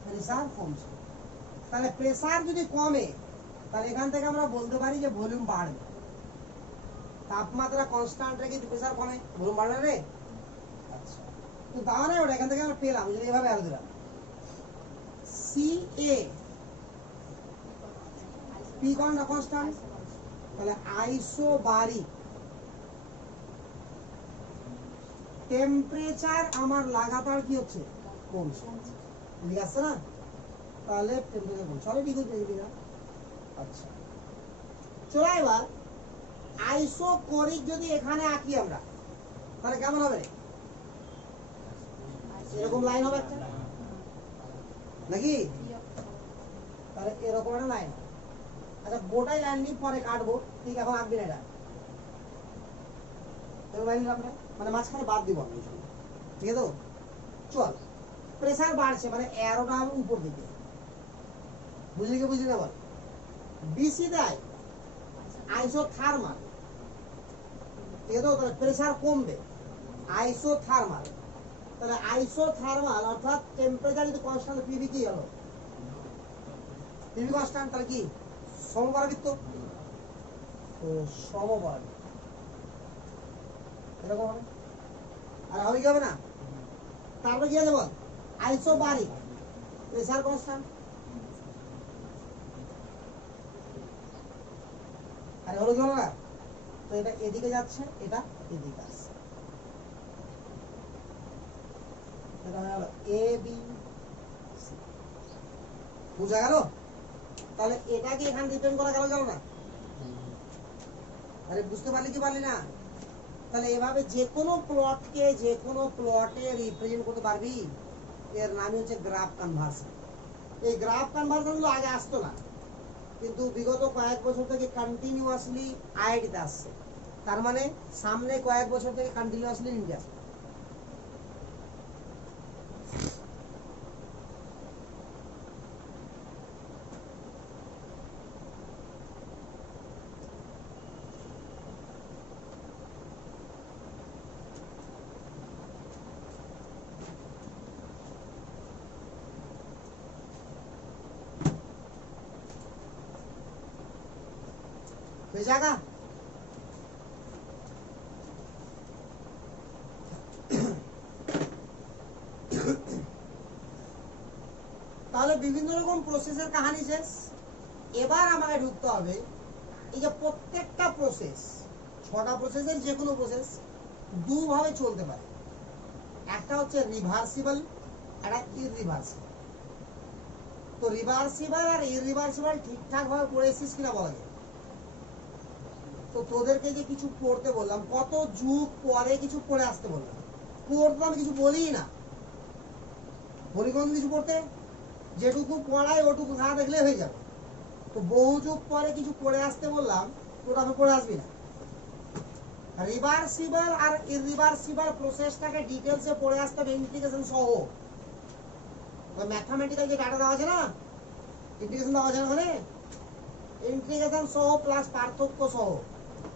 প্রেসার কমছে। তাহলে প্রেসার যদি কমে তাহলে এখান থেকে আমরা বলতে পারি যে ভলিউম বাড়বে। তাপমাত্রা কনস্ট্যান্ট রেখে প্রেসার কমে, ভলিউম বাড়বে রে। আচ্ছা, তো দাও না ওটা, এখান থেকে আমরা পেলাম যদি এভাবে আরো দিলাম সি এ পি কনস্ট্যান্ট, তাহলে আইসোবারিক। টেম্পারেচার আমার লাগাতার কি হচ্ছে? কমছে। ঠিক আছে না? তাহলে টেম্পারেচার কমছে। চলো ঠিক হচ্ছে। আচ্ছা চলো এবার আইসোকোরিক যদি এখানে আঁকি আমরা তাহলে কেমন হবে? এরকম লাইন হবে একটা, নাকি? তাহলে এরকম একটা লাইন। আচ্ছা গোটাই লাইন নিয়ে পরে কাটবো, ঠিক এখন আঁকবি না এটা, লাইন আমরা মানে মাঝখানে বাদ দিব আমি, ঠিক আছে তো? চল, প্রেসার বাড়ছে মানে অ্যারোটা হবে উপর দিকে, বুঝলি কি বুঝলি না বল? বিসি দেয় আইসোথার্মাল, ঠিক আছে তো? তাহলে প্রেসার কমবে, আইসোথার্মাল। তাহলে আইসোথার্মাল অর্থাৎ টেম্পারেচার যদি কনস্ট্যান্ট, পিভি কি হলো? পিভি কনস্ট্যান্ট, তাহলে কি সমপরাবৃত্ত? তো সমপরাবৃত্ত এরকম হবে, আর হবে কি হবে না? তারপরে কি আছে বল? Isobaric, pressure constant. আরে হলো কি হলো না? তো এটা এদিকে যাচ্ছে, এটা এদিকে আসছে, এটা হয়ে গেল এ বি সি, বুঝা গেল? তাহলে এটাকে এখানে রিপ্রেজেন্ট করা গেল গেল না? আরে বুঝতে পারলি কি পারলি না? তাহলে এভাবে যে কোনো প্লটকে যে কোনো প্লটে রিপ্রেজেন্ট করতে পারবি, এর নামই হচ্ছে গ্রাফ কনভার্সন। এই গ্রাফ কনভার্সন গুলো আগে আসতো না, কিন্তু বিগত কয়েক বছর থেকে কন্টিনিউয়াসলি আইআইটিতে আসছে। তার মানে সামনে কয়েক বছর থেকে কন্টিনিউয়াসলি ইন্ডিয়া আসবে। जाएगा তাহলে বিভিন্ন রকম প্রসেসের কাহিনী শেষ। এবার আমাকে ঢুকতে হবে এই যে প্রত্যেকটা প্রসেস, 6টা প্রসেসের যে কোনো প্রসেস দুভাবে চলতে পারে, একটা হচ্ছে রিভার্সিবল, একটা ইররিভার্সিবল। তো রিভার্সিবল আর ইররিভার্সিবল ঠিকঠাক ভাবে পড়েছিস কিনা বলা যায়? তো তোদেরকে যে কিছু পড়তে বললাম, কত যুগ পরে কিছু পড়ে আসতে বললাম, পড়তে আমি কিছু বলি না, বলি কোন কিছু পড়তে, যেটুকু পড়ায় ওটুকু না দেখলে হয়ে যাবে। তো বহু যুগ পরে কিছু পড়ে আসতে বললাম, তোরা আমি পড়ে আসবি না। রিভার্সিবল আর ইররিভার্সিবল প্রসেসটাকে ডিটেলসে পড়ে আসতে হবে ইন্টিগ্রেশন সহ। ওই ম্যাথমেটিক্যাল যে ডাটা দেওয়া আছে না, ইন্টিগ্রেশন দেওয়া আছে না, মানে ইন্টিগ্রেশন সহ প্লাস পার্থক্য সহ,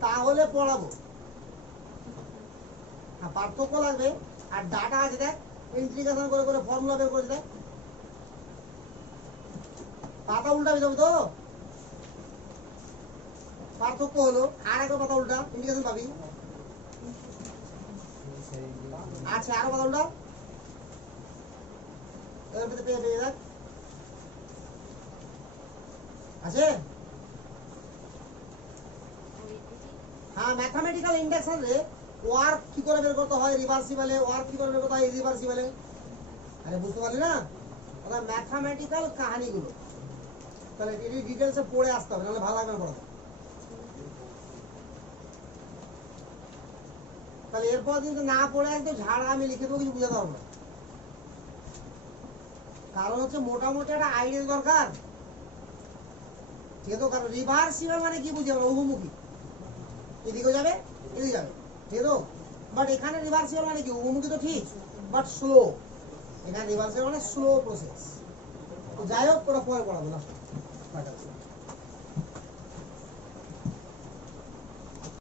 তাহলে পড়াবো। হ্যাঁ পার্থক্য লাগবে, আর ডাটা আছে দেখ, ইন্টিগ্রেশন করে করে ফর্মুলা বের করে দেখ, পাতা উল্টাবি যাবে তো, পার্থক্য হলো আর একটা পাতা উল্টা ইন্টিগ্রেশন পাবি। আচ্ছা আরো পাতা উল্টা, এর ভিতরে পেয়ে পেয়ে দেখ আছে। হ্যাঁ ম্যাথমেটিক্যাল ইন্ডাকশন রে ওয়ার্ক কি করে বের করতে হয় রিভার্সিবলে, ওয়ার্ক কি করে বের করতে হয় ইররিভার্সিবলে। আরে বুঝতে পারলি না? ওটা ম্যাথমেটিক্যাল কাহিনীগুলো, তাহলে এটি ডিটেলসে পড়ে আসতে হবে, নাহলে ভালো লাগবে না পড়াতে। তাহলে এরপর কিন্তু না পড়ে একদম ঝাড়া আমি লিখে দেবো, কিছু বুঝাতে পারবো না। কারণ হচ্ছে মোটামুটি একটা আইডিয়া দরকার, ঠিক আছে? কারণ রিভার্সিবল মানে কি বুঝি আমরা, বহুমুখী, এদিকে যাবে এদিকে যাবে, ঠিক আছে? বাট এখানে রিভার্সিবল মানে কি, বহুমুখী তো ঠিক, বাট স্লো। এখানে রিভার্সিবল মানে স্লো প্রসেস। তো যাই হোক, তোরা পরে পড়াবো না।